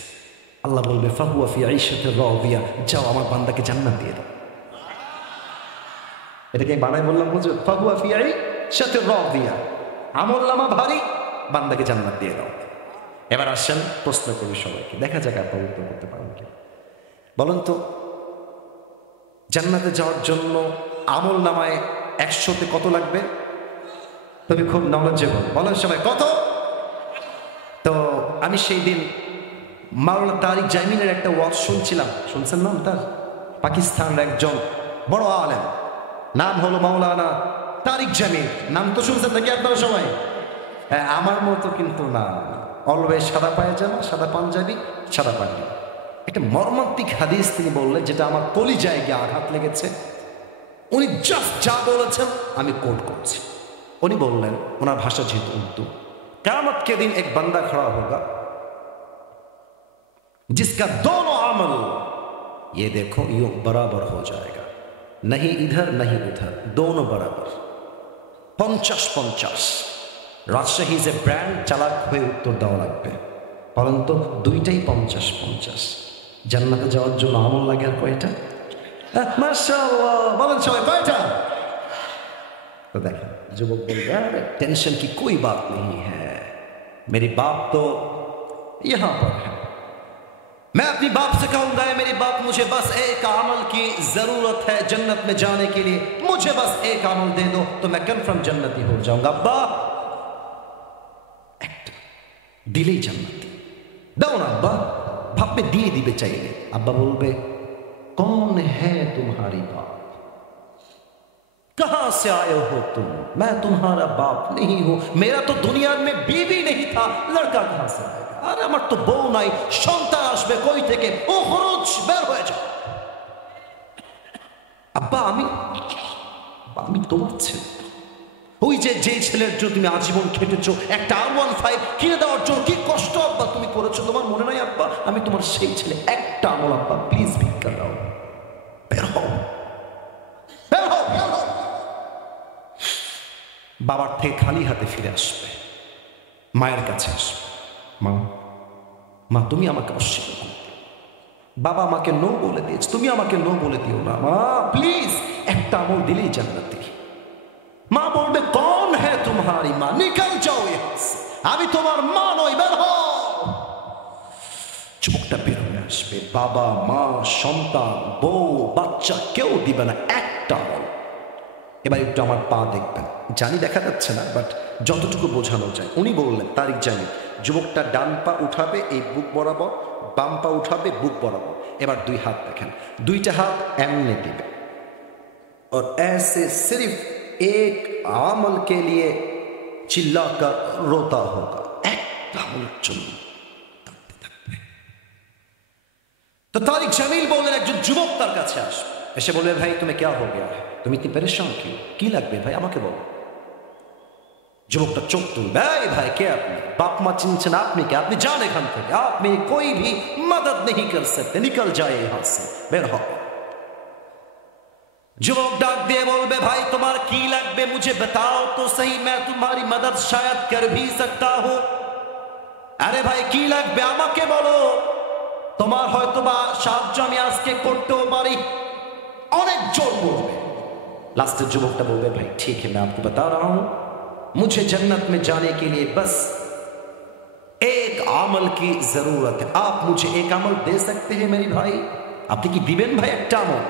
আল্লাহ বলবে ফাহুয়া ফি আইশাতির রাদিয়া, যাও আমার বান্দাকে জান্নাত দিয়ে দাও। এটাকে বানাই বললাম হুজুর, ফাহুয়া ফি আইশাতির রাদিয়া, আমল নামা ভারী, বান্দাকে জান্নাত দিয়ে দাও। এবার আসেন প্রশ্ন করি সবাইকে, দেখা যাক আপনারা উত্তর করতে পারেন কি। বলেন তো, জান্নাতে যাওয়ার জন্য আমল নামায় 100তে কত লাগবে? তুমি খুব নলেজেবল, বলেন সবাই কত? তো আমি সেই দিন মাওলানা তারিক জামিনের একটা ওয়াজ শুনছিলাম, শুনছেন নাম তার? পাকিস্তানের একজন বড় আলেম, নাম হলো মাওলানা তারিক জামিন। নাম তো শুনছেন নাকি আপনারা সবাই? হ্যাঁ, আমার মতো কিন্তু না, অলওয়েজ সাদা পায়জামা, সাদা পাঞ্জাবি, সাদা পাঞ্জাবি। একটা মর্মান্তিক হাদিস তিনি বললেন, যেটা আমার কলিজায় গিয়ে আঘাত লেগেছে। উনি জাস্ট যা বলেছেন আমি কোট করছি। উনি বললেন, ওনার ভাষা যেহেতু উর্দু, কিয়ামত के दिन एक बंदा खड़ा होगा जिसका दोनों अमल ये देखो यूं बराबर हो जाएगा, नहीं इधर नहीं उधर, दोनों बराबर, 50-50। রাজশাহী যে ব্র্যান্ড, চালাক হয়ে উত্তর দেওয়া লাগবে। পরন্তু দুইটাই 50-50। জান্নাতে যাওয়ার জন্য আমল লাগে আর কয়টা? মাশাআল্লাহ, বলেন সবাই কয়টা? তো দেখেন যুবক বলবে अरे टेंशन की कोई बात नहीं है, मेरी बाप तो यहाँ पर है। मैं अपनी बाप से कहूंगा मेरी बाप मुझे बस एक अमल की जरूरत है जन्नत में जाने के लिए, मुझे बस एक अमल दे दो तो मैं कन्फर्म जन्नती हो जाऊंगा। अब्बा একটা দিলেই জান্নাতি, দাও না আব্বা, ভাববে দিয়ে দিবে চাইলে। আব্বা বলবে कौन है तुम्हारी बाप, कहां से आए हो तुम, मैं तुम्हारा बाप नहीं हूं, मेरा तो दुनिया में बीवी नहीं था, लड़का कहां से आएगा, अरे আমার তো বউ নাই, সন্তান আসবে কই থেকে, ও খরচ বের হয়ে যাও। আব্বা আমি তোমার ছেলে, ওই যে ছেলের জন্য তুমি আজীবন খেটেছো, একটা R15 কিনে দেওয়ার জন্য কি কষ্ট আব্বা তুমি করেছো, তোমার মনে নাই আব্বা, আমি তোমার সেই ছেলে, একটা আমল আব্বা প্লিজ ভিক্ষা দাও, বের হও বের হও বের হও। বাবার থেকে খালি হাতে ফিরে আসবে, মায়ের কাছে আসবে, মা তুমি আমাকে অস্বীকার করো, বাবা আমাকে নো বলে দিয়েছে, তুমি আমাকে নো বলে দিও না মা, প্লিজ একটা আমল দিলেই জান্নাতি। মা বলবে কौन है तुम्हारी माँ, निकल जाओ यहाँ से, আমি তোমার মা নই, বের হও। যুবকটা বের হয়ে আসবে, বাবা মা সন্তান বউ বাচ্চা কেউ দিবে না, একটা আমল। এবার একটু আমার পা দেখবেন, জানি দেখা যাচ্ছে না বাট যতটুকু বোঝানো যায়। উনি বললেন তারিক জানি, যুবকটা ডান পা উঠাবে এই বুক বরাবর, বাম পা উঠাবে বুক বরাবর। এবার দুই হাত দেখেন, দুইটা হাত এমনে দিবে और ऐसे सिर्फ एक अमल के लिए चिल्लाकर रोता होगा, একটা আমলের জন্য কাঁদতে থাকবে। তো তারিক জামিল বললেন একজন যুবক তার কাছে আসবে, এসে বলবে ভাই তুমি क्या हो गया है, তুমি কি পরেশান কি লাগবে ভাই আমাকে বলো। যুবকটা চোখ তুলবে, ভাই কে আপনি, বাপ মা চিনছেন আপনি কে, আপনি যান এখান থেকে, आप मेरी कोई भी मदद नहीं कर सकते, निकल जाए यहाँ से, বের হও। যুবক ডাক দিয়ে বলবে ভাই তোমার কি লাগবে मुझे बताओ तो सही, मैं तुम्हारी मदद शायद कर भी सकता हूं। আরে ভাই কি লাগবে আমাকে বলো, তোমার হয়তো বা সাহায্য আমি আজকে করতেও পারি। অনেক জোর করবে, লাস্টের যুবকটা বলবে ভাই ठीक है मैं आपको बता रहा हूं, मुझे जन्नत में जाने के लिए बस एक अमल की जरूरत है, आप मुझे एक अमल दे सकते हैं मेरी भाई, আপনি কি দিবেন ভাই একটা আমল।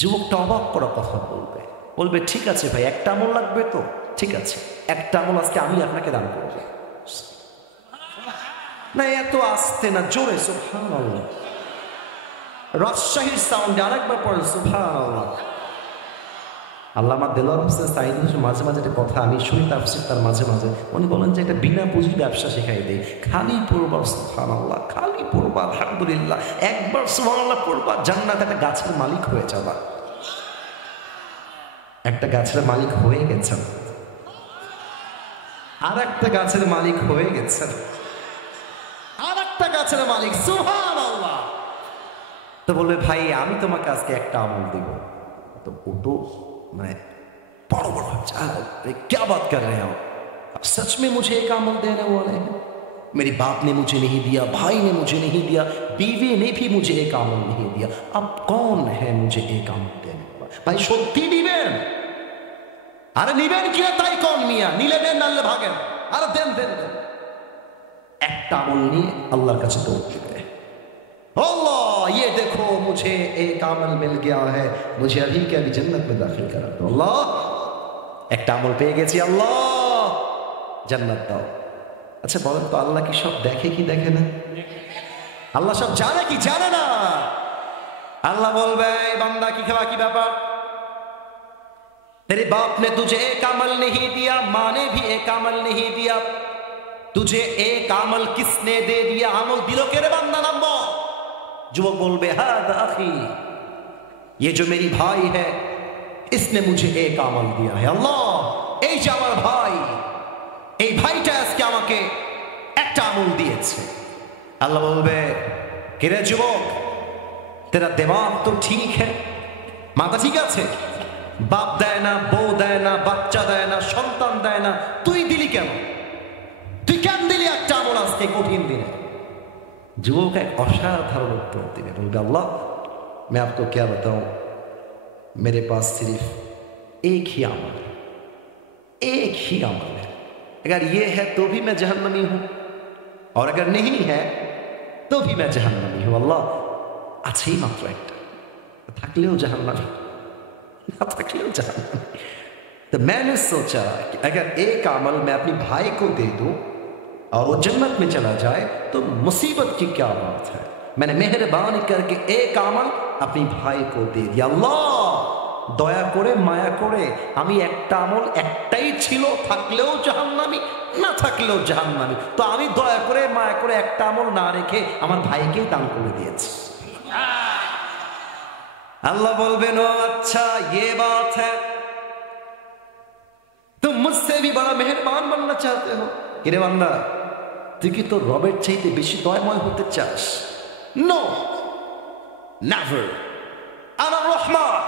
যুবকটা অবাক করা কথা বলবে ঠিক আছে ভাই একটা আমল লাগবে তো ঠিক আছে, একটা আমল আজকে আমি আপনাকে দান করব। না এত আসতে না, জোরে সুবহানাল্লাহ, রাজশাহীর সাউন্ডে আরেকবার পড়েন সুবহানাল্লাহ। আল্লামা দেলোয়ার হোসেন সাঈদ মাঝে মাঝে একটা কথা আমি শুনি তাফসীর, তার মাঝে মাঝে উনি বলেন যে একটা বিনা পুঁজির ব্যবসা শেখাই দেয়, খালি পড়বা সুবহানাল্লাহ, খালি পড়বা আলহামদুলিল্লাহ, একবার সুবহানাল্লাহ পড়বা জান্নাতে একটা গাছের মালিক হয়ে যাবা। একটা গাছের মালিক হয়ে গেছেন, আর একটা গাছের মালিক হয়ে গেছেন, আর একটা গাছের মালিক সুবহানাল্লাহ। তো বলবে ভাই আমি তোমাকে আজকে একটা আমল দিব, তো ও তো मैं बड़ा क्या बात कर रहे हो, अब सच में मुझे एक अमल देने वाले हैं, मेरे बाप ने मुझे नहीं दिया, भाई ने मुझे नहीं दिया, बीवी ने भी मुझे एक अमल नहीं दिया, अब कौन है मुझे एक अमल देने वाला। भाई সত্যি দিবেন, আরে নিবেন কিনা তাই কোন মিয়া, নিলে দেন নালে ভাগেন, আরে দেন দেন দেন। একটা আমল নিয়ে আল্লাহর কাছে দৌড় দিবে, अल्लाह ये देखो मुझे एक अमल मिल गया है, मुझे अभी के अभी जन्नत में दाखिल करा दो, अल्लाह একটা আমল পেয়ে গেছি, আল্লাহ জান্নাত দাও। আচ্ছা বলেন তো আল্লাহ কি সব দেখে কি দেখে না, আল্লাহ সব জানে কি জানে না। আল্লাহ বলবে বান্দা কি খাওয়া কি ব্যাপার, तेरे बाप ने तुझे एक अमल नहीं दिया, माँ ने भी एक अमल नहीं दिया, तुझे एक अमल किसने दे दिया, अमल दिलो के रे बंदा नम्बो। युवक बोलबे हादा अखी, ये जो मेरी भाई है इसने मुझे एक अमल दिया है, अल्लाह এই যে আমার ভাই, এই ভাইটা আজকে আমাকে একটা আমল দিয়েছে। আল্লাহ বলবে কে রে যুবক, तेरा दिमाग तो ठीक है, মাথা ঠিক আছে, বাপ দেয় না, বউ দেয় না, বাচ্চা দেয় না, সন্তান দেয় না, তুই দিলি কেন? তুই কেন দিলি একটা আমল আজকে কঠিন দিনে? যুবক এক অসাধারণ উত্তর দিলে, বলবে আল্লাহ मैं आपको क्या बताऊं, मेरे पास सिर्फ एक ही अमल है, अगर ये है तो भी मैं जहन्नमी हूं और अगर नहीं है तो भी मैं जहन्नमी हूं। अल्लाह अच्छा ही मात्र एक थकलेও जहन्नमी, ना थकलेও जहन्नमी। तो मैंने सोचा कि अगर एक अमल मैं अपनी भाई को दे दूं और वो जन्नत में चला जाए तो मुसीबत की क्या बात है। मैंने मेहरबानी करके एक अमल अपनी भाई को दे दिया। अल्लाह দয়া করে মায়া করে, আমি একটা আমল একটাই ছিল, থাকলেও জাহান্নামী না থাকলেও জাহান্নামী, তো আমি দয়া করে মায়া করে একটা আমল না রেখে আমার ভাইকেই দান করে দিয়েছি। আল্লাহ বলবেন ও আচ্ছা ये बात है, तुम मुझसे भी बड़ा मेहरबान बनना चाहते हो। কিরে বান্দা, তুই কি তোর রবের চাইতে বেশি দয়াময় হতে চাস? No, never. আনা রহমান,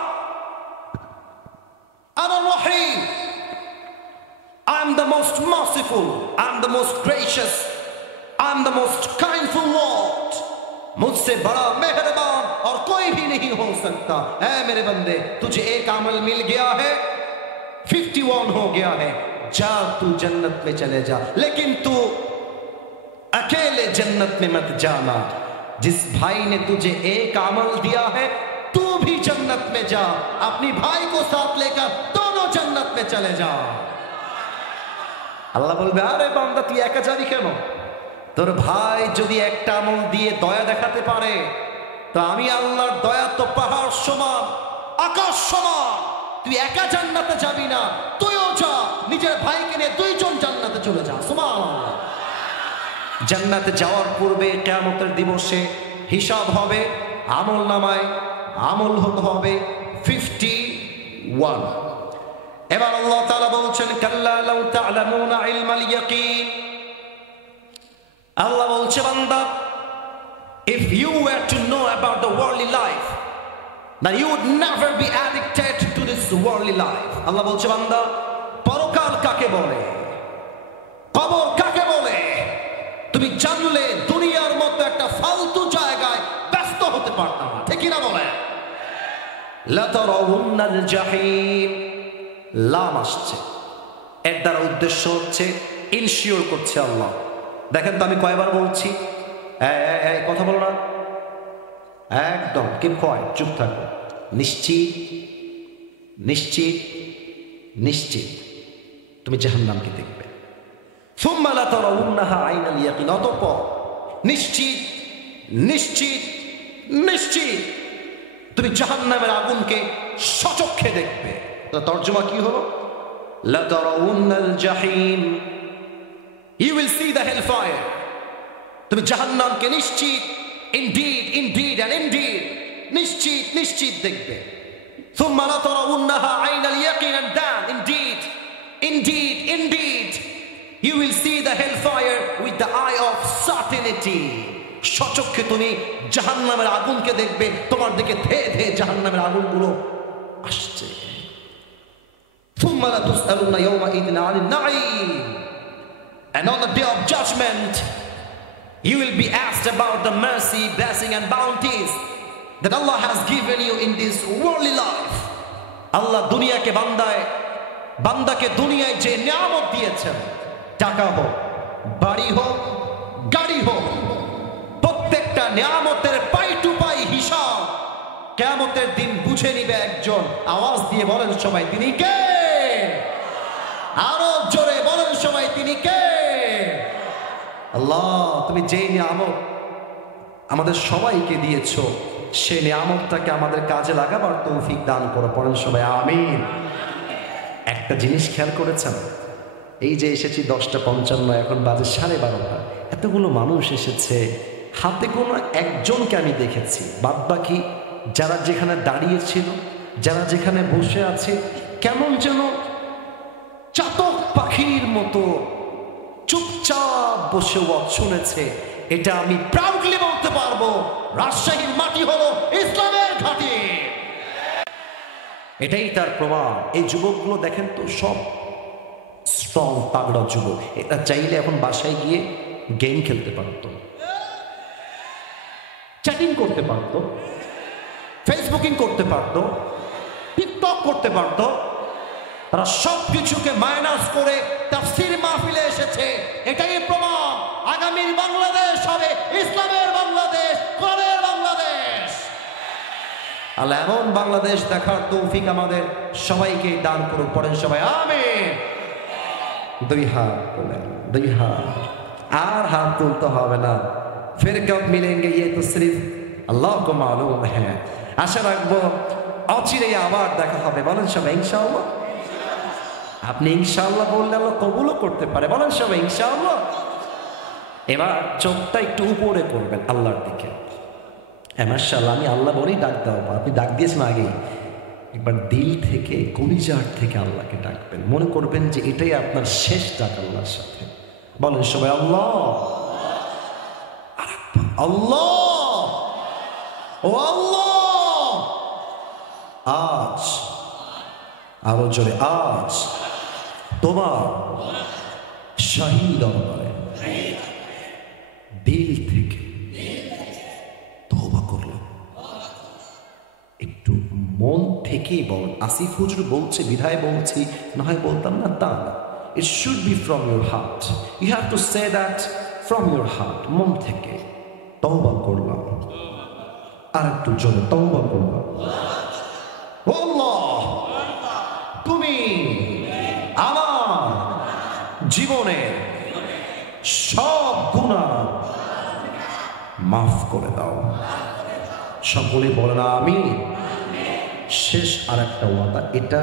আনা রহিম, I am the most merciful, I am the most gracious, I am the most kindful Lord, मुझसे बड़ा मेहरबान और कोई भी नहीं हो सकता। ऐ मेरे बंदे, तुझे एक अमल मिल गया है, 51 हो गया है, जा तू जन्नत में चले जा, लेकिन तू अकेले जन्नत में मत जाना। जिस भाई ने तुझे एक अमल दिया है तू भी जन्नत में जा, अपनी भाई को साथ लेकर दोनों जन्नत में चले जा। আল্লাহ বলবে আরে বান্দা তুই একা যাবি কেন? তোর ভাই যদি একটা আমল দিয়ে দয়া দেখাতে পারে তো আমি আল্লাহর দয়া তো পাহাড় সমান, আকাশ সমান। তুই একা জান্নাতে যাবি না, তুইও যা, নিজের ভাইকে নিয়ে দুইজন জান্নাতে চলে যা। সুবহানাল্লাহ। জান্নাতে যাওয়ার পূর্বে কিয়ামতের দিবসে হিসাব হবে, আমল নামায় আমল হতে হবে 51। এবার আল্লাহ তাআলা বলছেন কাল্লা লাউ তা'লামুনা ইলমাল ইয়াকিন, আল্লাহ বলছে বান্দা if you were to know about the worldly life then you would never be addicted to this worldly life। আল্লাহ বলছে বান্দা পরকাল কাকে বলে, কবর কাকে বলে তুমি জানলে দুনিয়ার মতো একটা ফালতু জায়গায় ব্যস্ত হতে পারতাম না, ঠিক না বলে? লা তারাউন্নাল জাহিম, লাম আসছে, এর দ্বারা উদ্দেশ্য হচ্ছে ইনশিওর করছে আল্লাহ। দেখেন তো আমি কয়বার বলছি, কথা বলো না, একদম কিপ কয়, চুপ থাকো, নিশ্চিত নিশ্চিত নিশ্চিত তুমি জাহান্নামকে দেখবে। সুম্মা লা তারাউন্নাহা আইনাল ইয়াকিন, অতঃপর নিশ্চিত নিশ্চিত নিশ্চিত তুমি জাহান্নামের আগুনকে সচক্ষে দেখবে। তর্জমা কি হলো? লা তারাউন্নাল জাহিম, you will see the hellfire, তুমি জাহান্নামকে নিশ্চিত, indeed indeed and indeed নিশ্চিত নিশ্চিত দেখবে। সুম্মা লা তারাউন্নাহা আইনাল ইয়াকিন, and then indeed indeed indeed you will see the hellfire with the eye of certainty, সচক্ষে তুমি জাহান্নামের আগুনকে দেখবে, তোমার দিকে ধেয়ে ধেয়ে জাহান্নামের আগুনগুলো আসছে। ثم لا تسألون يومئذ عن النعيم, and on the day of judgment you will be asked about the mercy, blessing and bounties that Allah has given you in this worldly life। আল্লাহ দুনিয়াকে বান্দাকে দুনিয়ায় যে নিয়ামত দিয়েছেন, টাকা হোক, বাড়ি হোক, গাড়ি হোক, প্রত্যেকটা নিয়ামতের পাই টু পাই হিসাব কিয়ামতের দিন বুঝে নিবে একজন। আওয়াজ দিয়ে বলেন সবাই তিনি কে? আরো জোরে বলেন সবাই তিনি কে? আল্লাহ, তুমি যেই নিয়ামত আমাদের সবাইকে দিয়েছো সেই নিয়ামতটাকে আমাদের কাজে লাগাবার তৌফিক দান করো। পড়েন সবাই আমিন। একটা জিনিস খেয়াল করেছেন, এই যে এসেছি 10:55, এখন বাজে 12:30, এতগুলো মানুষ এসেছে, হাতে কোনো একজনকে আমি দেখেছি, বাদ বাকি যারা যেখানে দাঁড়িয়েছিল, যারা যেখানে বসে আছে, কেমন যেন চাতক পাখির মতো চুপচাপ বসে ওয়াজ শুনেছে। এটা আমি প্রাউডলি বলতে পারবো, রাজশাহীর মাটি হলো ইসলামের ঘাঁটি। এটাই তার প্রমাণ। এই যুবকগুলো দেখেন তো সব স্ট্রং তাগড়া যুবক। এটা চাইলে এখন বাসায় গিয়ে গেম খেলতে পারতো, চ্যাটিং করতে পারতো, ফেসবুকিং করতে পারতো, টিকটক করতে পারতো। তারা সব কিছুকে মাইনাস করে তাফসীর মাহফিলে এসেছে। এটাই প্রমাণ আগামীর বাংলাদেশ হবে ইসলামের বাংলাদেশ, কোরআনের বাংলাদেশ। আল্লাহ এমন বাংলাদেশ দেখার তৌফিক আমাদের সবাইকে দান করুক। পড়েন সবাই আমিন। দুই হাত তোলেন, দুই হাত, আর হাত তুলতে হবে না। ফির কব মিলেঙ্গে ইয়ে তো সির্ফ আল্লাহ কো মালুম হ্যাঁ। আশা রাখবো অচিরেই আবার দেখা হবে। বলেন সবাই ইনশাআল্লাহ। আপনি ইনশাআল্লাহ বললে আল্লাহ কবুলও করতে পারে। বলেন সবাই ইনশাআল্লাহ। এবার চোখটা একটু উপরে করবেন আল্লাহর দিকে। মাশাআল্লাহ, আমি আল্লাহ বলেই ডাক দেওয়া। আপনি ডাক দিয়েছেন আগেই। একবার দিল থেকে, কলিজার থেকে আল্লাহকে ডাকবেন। মনে করবেন যে এটাই আপনার শেষ ডাক আল্লাহর সাথে। বলেন সবাই আল্লাহ, আল্লাহ, ও আল্লাহ, আজ, আরো জোরে, আজ তোমার শাহী দরবারে দিল থেকে তওবা করলাম। একটু মন থেকেই বল। আসিফ হুজুর বলছে বিধায় বলছি, না হয় বলতাম না, তা না। It should be from your heart. You have to say that from your heart. মন থেকে তওবা করলাম। আর একটু জোরে তওবা করলাম। আল্লাহ, তুমি আমার জীবনের সব গুনাহ মাফ করে দাও। সকলে বলেন আমিন। শেষ আর একটা ওয়াদা, এটা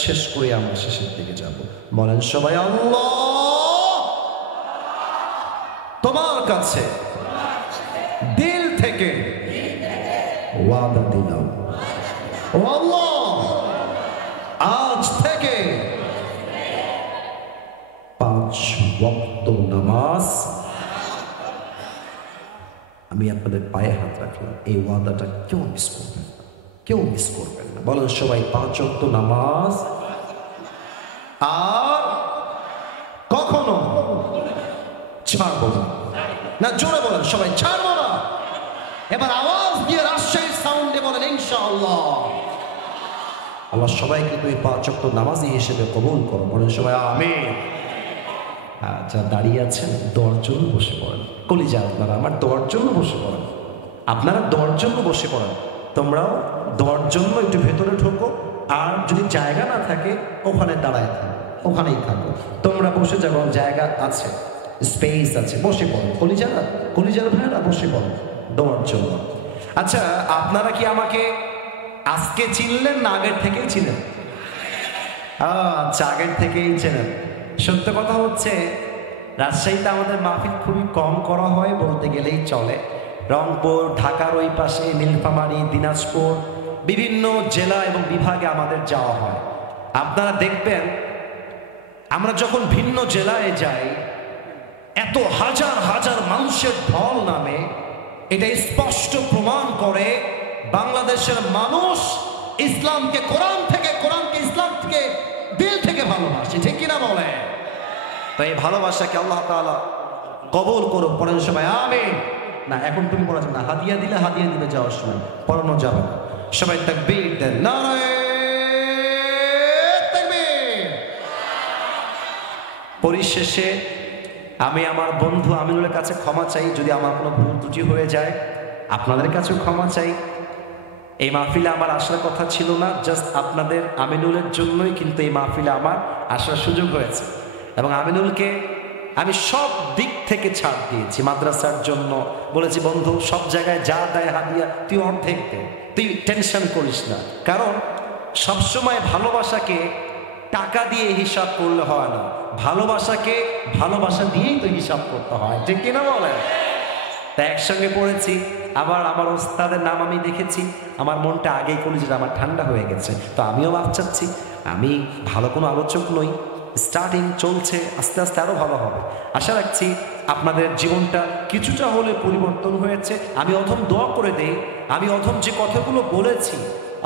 শেষ করে আমরা শেষের দিকে যাব। বলেন সবাই আল্লাহ, তোমার কাছে দিল থেকে ওয়াদা দিলাম, ও আল্লাহ, আজ থেকে 5 ওয়াক্ত নামাজ আমি আপনাদের পায়ে হাত রাখলাম। এই ওয়াদাটা কেউ মিস করবেন না, কেউ মিস করবেন না। বলেন সবাই 5 ওয়াক্ত নামাজ আর কখনো ছাড়বো না। না, জোরে বলেন সবাই, ছাড়বো না। এবার আওয়াজ দিয়ে রাজশাহীর সাউন্ডে বলেন ইনশাআল্লাহ। আল্লাহ সবাইকে তুই 5 ওয়াক্ত নামাজি হিসেবে কবুল করো। বলেন সবাই আমিন। যা দাঁড়িয়ে আছেন দোয়ার জন্য বসে পড়েন। কলিজা আপনারা আমার দোয়ার জন্য বসে পড়েন। আপনারা দোয়ার জন্য বসে পড়েন। তোমরাও দোয়ার জন্য একটু ভেতরে ঢোকো। আর যদি জায়গা না থাকে ওখানে দাঁড়ায় থাকো, ওখানেই থাকো। তোমরা বসে যাবো, জায়গা আছে, স্পেস আছে, বসে পড়ো। কলিজার ভাইরা বসে পড়ো দোয়ার জন্য। আচ্ছা, আপনারা কি আমাকে আজকে চিনলেন না আগের থেকেই চিনেন? আচ্ছা, আগের থেকেই চেনেন। সত্য কথা হচ্ছে রাজশাহীতে আমাদের মাহফিল খুবই কম করা হয় বলতে গেলেই চলে। রংপুর, ঢাকার ওই পাশে নীলফামারী, দিনাজপুর, বিভিন্ন জেলা এবং বিভাগে আমাদের যাওয়া হয়। আপনারা দেখবেন আমরা যখন ভিন্ন জেলায় যাই, এত হাজার হাজার মানুষের ঢল নামে। এটা স্পষ্ট প্রমাণ করে বাংলাদেশের মানুষ ইসলামকে কোরআনকে ইসলাম থেকে দিল থেকে ভালোবাসে। ঠিক কিনা বলে? তো এই ভালোবাসাকে আল্লাহ তাআলা কবুল করুক। পড়েন সবাই আমিন। না, এখন তুমি পড়া যাবে না। হাদিয়া দিলে যাওয়ার সময় পড়ানো যাবে না। সবাই তাকবীর দেন, নারায়ে তাকবীর। পরিশেষে আমি আমার বন্ধু আমিনুলের কাছে ক্ষমা চাই যদি আমার কোনো ভুল ত্রুটি হয়ে যায়। আপনাদের কাছেও ক্ষমা চাই। এই মাহফিলে আমার আসার কথা ছিল না, জাস্ট আপনাদের আমিনুলের জন্যই কিন্তু এই মাহফিলে আমার আসার সুযোগ হয়েছে। এবং আমিনুলকে আমি সব দিক থেকে ছাড় দিয়েছি। মাদ্রাসার জন্য বলেছি, বন্ধু সব জায়গায় যা দেয় হাদিয়া তুই অর্ধেক দে, তুই টেনশন করিস না। কারণ সবসময় ভালোবাসাকে টাকা দিয়ে হিসাব করলে হয় না, ভালোবাসাকে ভালোবাসা দিয়েই তো হিসাব করতে হয়। ঠিক কিনা বলেন? তা একসঙ্গে পড়েছি। আবার আমার ওস্তাদের নাম আমি দেখেছি, আমার মনটা আগেই কলিজাটা আমার ঠান্ডা হয়ে গেছে। তো আমিও ভাব চাচ্ছি, আমি ভালো কোনো আলোচক নই, স্টার্টিং চলছে, আস্তে আস্তে আরও ভালো হবে। আশা রাখছি আপনাদের জীবনটা কিছুটা হলে পরিবর্তন হয়েছে। আমি অধম দোয়া করে দেই, আমি অধম যে কথাগুলো বলেছি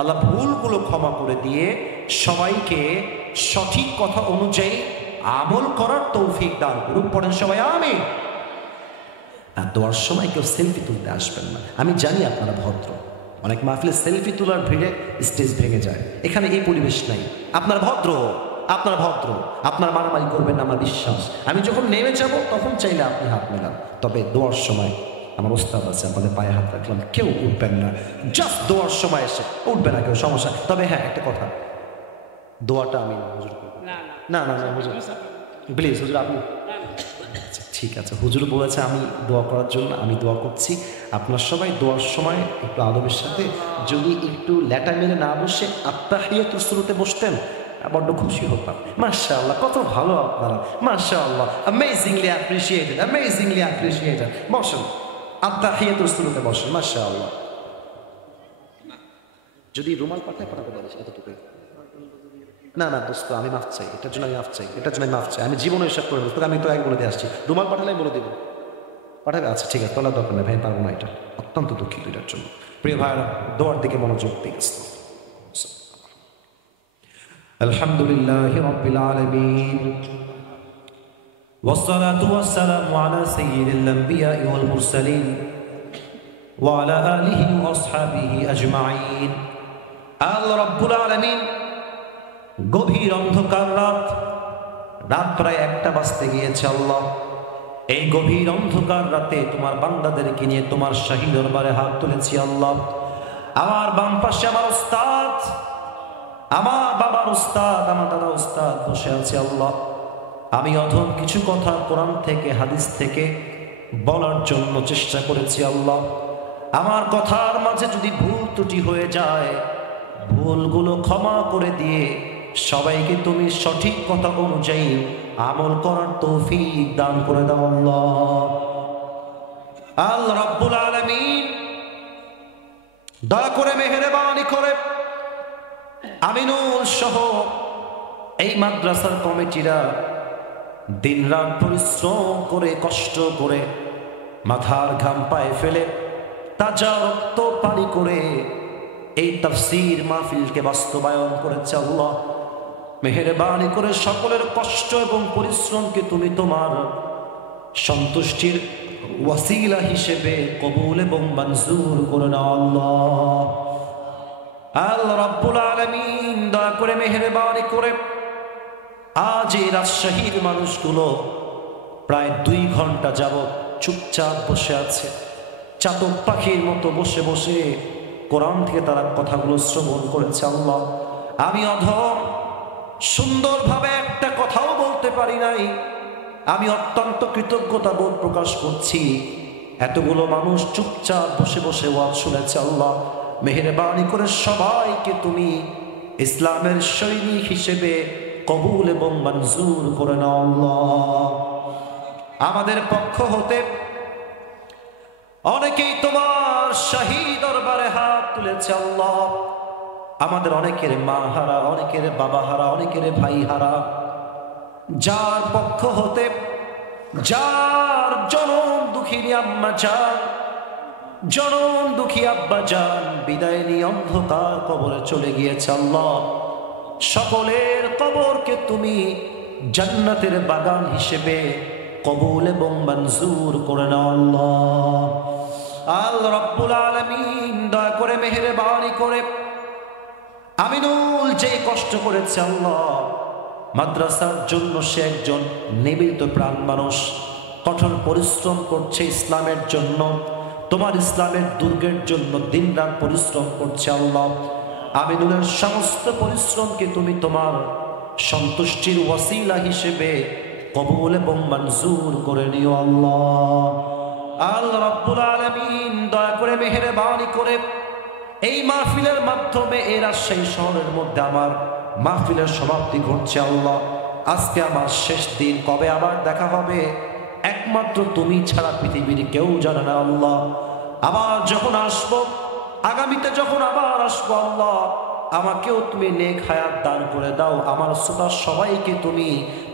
আল্লাহ ভুলগুলো ক্ষমা করে দিয়ে সবাইকে সঠিক কথা অনুযায়ী আমল করার তৌফিক দান করুন। পড়েন সবাই আমিন। আর দোয়ার সময় কেউ সেলফি তুলতে আসবেন না। আমি জানি আপনারা ভদ্র, অনেক মাহফিলে সেলফি তোলার ভিড়ে স্টেজ ভেঙে যায়। এখানে এই পরিবেশ নাই। আপনার ভদ্র, আপনার ভদ্র, আপনার মারামারি করবেন না আমার বিশ্বাস। আমি যখন নেমে যাব তখন চাইলে আপনি হাত মেলান, তবে দোয়ার সময় আমার ওস্তাদ আছে, আপনাদের পায়ে হাত রাখলাম, কেউ উঠবেন না। জাস্ট দোয়ার সময় এসে উঠবে না কেউ, সমস্যা। তবে হ্যাঁ একটা কথা, দোয়াটা আমি হুজুর করব না। না না হুজুর প্লিজ, হুজুর আপনি। ঠিক আছে, হুজুর বলেছে আমি দোয়া করার জন্য, আমি দোয়া করছি। আপনার সবাই দোয়ার সময় একটু আদবের সাথে যদি একটু ল্যাটা মেরে না বসে আত্তাহিয়াতুস শুরুতে বসতেন, বড্ড খুশি হতাম। মাশাআল্লাহ, কত ভালো আপনারা, মাশাআল্লাহ, অ্যামেজিংলি অ্যাপ্রিশিয়েটেড, অ্যামেজিংলি অ্যাপ্রিশিয়েটেড। বসেন, আত্তাহিয়াতুস শুরুতে বসেন, মাশাআল্লাহ। যদি রুমাল পাঠাতে পারিস এতটুকু। না না দোস্ত, আমি মাফ চাই, এটার জন্য আমি মাফ চাই, এটার জন্য আমি মাফ চাই। আমি জীবনে এসব করে দোস্ত, আমি তো আগে বলে দিয়ে আসছি, রুমাল পাঠালে বলে দেবো। পাঠাবে? আচ্ছা ঠিক আছে, তোলার দরকার নেই ভাই, পারবো না, এটা অত্যন্ত দুঃখিত এটার জন্য। প্রিয় ভাইরা, দোয়ার দিকে মনোযোগ দিন। আলহামদুলিল্লাহি রাব্বিল আলামিন, ওয়াসসালাতু ওয়াসসালামু আলা সাইয়্যিদিল আমবিয়াই ওয়াল মুরসালিন ওয়া আলা আলিহি ওয়া আসহাবিহি আজমাইন। আল্লাহ রাব্বুল আলামিন গভীর অন্ধকার রাত প্রায় 1টা বাজতে গিয়েছে। আল্লাহ, এই গভীর অন্ধকার রাতে তোমার বান্দাদেরকে নিয়ে তোমার শাহী দরবারে হাত তুলেছি। আল্লাহ, আমার বাম পাশে আমার উস্তাদ, আমার বাবার উস্তাদ, আমার দাদা উস্তাদ বসে আছে। আল্লাহ, আমি অধম কিছু কথা কোরআন থেকে হাদিস থেকে বলার জন্য চেষ্টা করেছি। আল্লাহ, আমার কথার মাঝে যদি ভুল ত্রুটি হয়ে যায়, ভুলগুলো ক্ষমা করে দিয়ে সবাইকে তুমি সঠিক কথা অনুযায়ী আমল করার তৌফিক দান করে দাও। আল্লাহ, আল্লাহ রাব্বুল আলামিন দয়া করে মেহেরবানি করে আমিনুল সহ এই মাদ্রাসার কমিটিরা দিনরাত পরিশ্রম করে, কষ্ট করে, মাথার ঘাম পায়ে ফেলে, তাজা রক্ত পানি করে এই তাফসীর মাহফিলকে বাস্তবায়ন করেছে। আল্লাহ, মেহেরবানি করে সকলের কষ্ট এবং পরিশ্রমকে তুমি তোমার সন্তুষ্টির ওয়াসিলা হিসেবে কবুল এবং মঞ্জুর করে নাও। আল্লাহ, আল্লাহ রাব্বুল আলামিন দয়া করে মেহেরবানি করে আজ এই রাজশাহীর মানুষগুলো প্রায় 2 ঘন্টা যাবৎ চুপচাপ বসে আছে, চাতক পাখির মতো বসে বসে কোরআন থেকে তারা কথাগুলো শ্রবণ করেছে। আল্লাহ, আমি অধম, সুন্দরভাবে একটা কথাও বলতে পারি নাই। আমি অত্যন্ত কৃতজ্ঞতা বোধ প্রকাশ করছি, এতগুলো মানুষ চুপচাপ বসে বসে ওয়াজ শুনেছে। আল্লাহ, মেহেরবানি করে সবাইকে তুমি ইসলামের সৈনিক হিসেবে কবুল এবং মঞ্জুর করে নাও। আল্লাহ, আমাদের পক্ষ হতে অনেকেই তোমার শাহী দরবারে হাত তুলেছে। আল্লাহ, আমাদের অনেকের মা হারা, অনেকের বাবা হারা, অনেকের ভাই হারা, যার পক্ষ হতে যার জনম দুঃখিনী আম্মা যান, জনম দুঃখী আব্বা যান বিদায় নিয়ে অন্ধকার কবরে চলে গিয়েছে। আল্লাহ, সকলের কবরকে তুমি জান্নাতের বাগান হিসেবে কবুল এবং মঞ্জুর করে নাও। আল্লাহ, আল্লাহ রাব্বুল আলামিন দয়া করে মেহেরবানি করে আমিনুল যে কষ্ট করেছে, আল্লাহ মাদ্রাসার জন্য, সে একজন নিবেদিত প্রাণ মানুষ, কঠোর পরিশ্রম করছে ইসলামের জন্য, তোমার ইসলামের দুর্গের জন্য দিনরাত পরিশ্রম করছে। আল্লাহ, আমিনুলের সমস্ত পরিশ্রমকে তুমি তোমার সন্তুষ্টির ওয়াসিলা হিসেবে কবুল এবং মঞ্জুর করে নিও। আল্লাহ, আল্লাহ রাব্বুল আলামিন দয়া করে মেহেরবানি করে এই মাহফিলের মাধ্যমে এই রাজশাহী শহরের মধ্যে আমার মাহফিলের সমাপ্তি ঘটছে। আল্লাহ, আজকে আমার শেষ দিন, কবে আবার দেখা হবে একমাত্র তুমি ছাড়া পৃথিবীর কেউ জানে না। আল্লাহ, আবার যখন আসবো, আগামীতে যখন আবার আসবো, আল্লাহ আমাকেও তুমি নেক হায়াত দান করে দাও, আমার শ্রোতা সবাইকে তুমি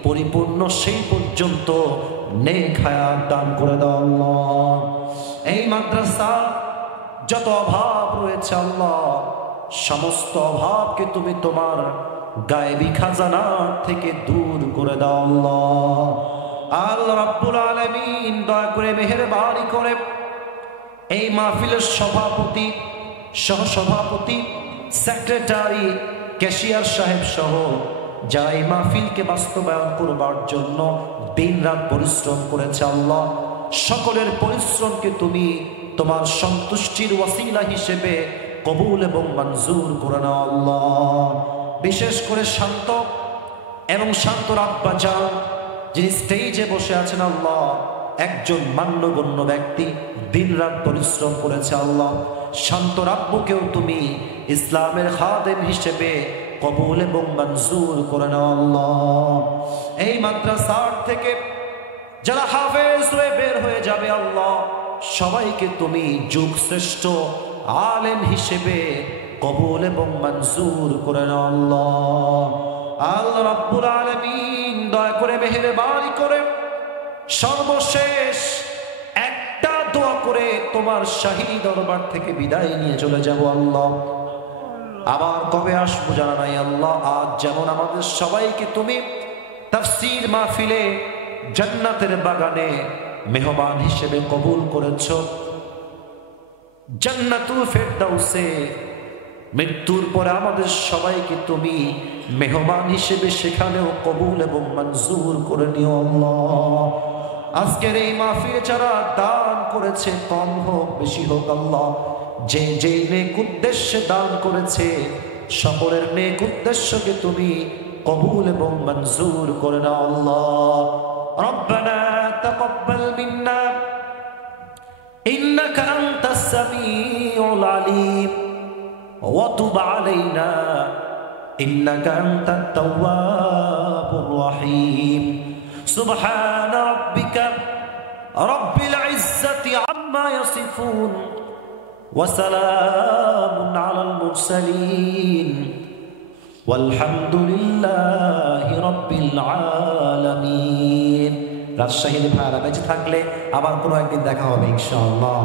পরিপূর্ণ সেই পর্যন্ত নেক হায়াত দান করে দাও। আল্লাহ, এই মাদ্রাসা যত অভাব রয়েছে, আল্লাহ সমস্ত অভাবকে তুমি তোমার গায়েবী খাজানা থেকে দূর করে দাও আল্লাহ। আল্লাহ রাব্বুল আলামিন দয়া করে মেহেরবানি করে এই মাহফিলের সভাপতি, সহসভাপতি, সেক্রেটারি, ক্যাশিয়ার সাহেব সহ যারা এই মাহফিলকে বাস্তবায়ন করবার জন্য দিনরাত পরিশ্রম করেছে আল্লাহ, সকলের পরিশ্রমকে তুমি তোমার সন্তুষ্টির ওয়াসিলা হিসেবে কবুল এবং মঞ্জুর করে নাও আল্লাহ। বিশেষ করে শান্ত এবং শান্তর আব্বা যান যিনি স্টেজে বসে আছেন আল্লাহ, একজন মান্যগণ্য ব্যক্তি, দিনরাত পরিশ্রম করেছে আল্লাহ। শান্তর আব্বুকেও তুমি ইসলামের খাদেম হিসেবে কবুল এবং মঞ্জুর করে নাও আল্লাহ। এই মাদ্রাসার থেকে যারা হাফেজ হয়ে বের হয়ে যাবে আল্লাহ, সবাইকে তুমি যুগ শ্রেষ্ঠ আলেম হিসেবে কবুল এবং মঞ্জুর করে নাও আল্লাহ। আল্লাহ রাব্বুল আলামিন দয়া করে মেহেরবানি করে সর্বশেষ একটা দোয়া করে তোমার শাহী দরবার থেকে বিদায় নিয়ে চলে যাব আল্লাহ। আবার কবে আসবো জানা নাই আল্লাহ। আজ যেমন আমাদের সবাইকে তুমি তাফসীর মাহফিলে জান্নাতের বাগানে মেহমান হিসেবে কবুল করেছো, জান্নাতুল ফেরদাউসে মৃত্যুর পরে আমাদের সবাইকে তুমি মেহমান হিসেবে সেখানেও কবুল এবং মঞ্জুর করে নিও আল্লাহ। আজকের এই মাহফিলে যারা দান করেছে, কম হোক বেশি হোক আল্লাহ, যে যে নেক উদ্দেশ্যে দান করেছে সকলের নেক উদ্দেশ্যকে তুমি কবুল এবং মঞ্জুর করে নাও আল্লাহ। রব্বানা তাকাব্বাল মিন্না ইন্নাকা আনতাস সামিউল আলিম ওয়া তুব আলাইনা ইন্নাকা আনতাত তাওয়াবুর রহিম। সুবহান রাব্বিকা রাব্বিল ইজ্জাতি আম্মা ইয়াসিফুন ওয়া সালামুন আলাল মুরসালিন ওয়ালহামদুলিল্লাহি রাব্বিল আলামিন। রাজশাহীর ভাইরা বেঁচে থাকলে আবার কোনো একদিন দেখা হবে ইনশাআল্লাহ।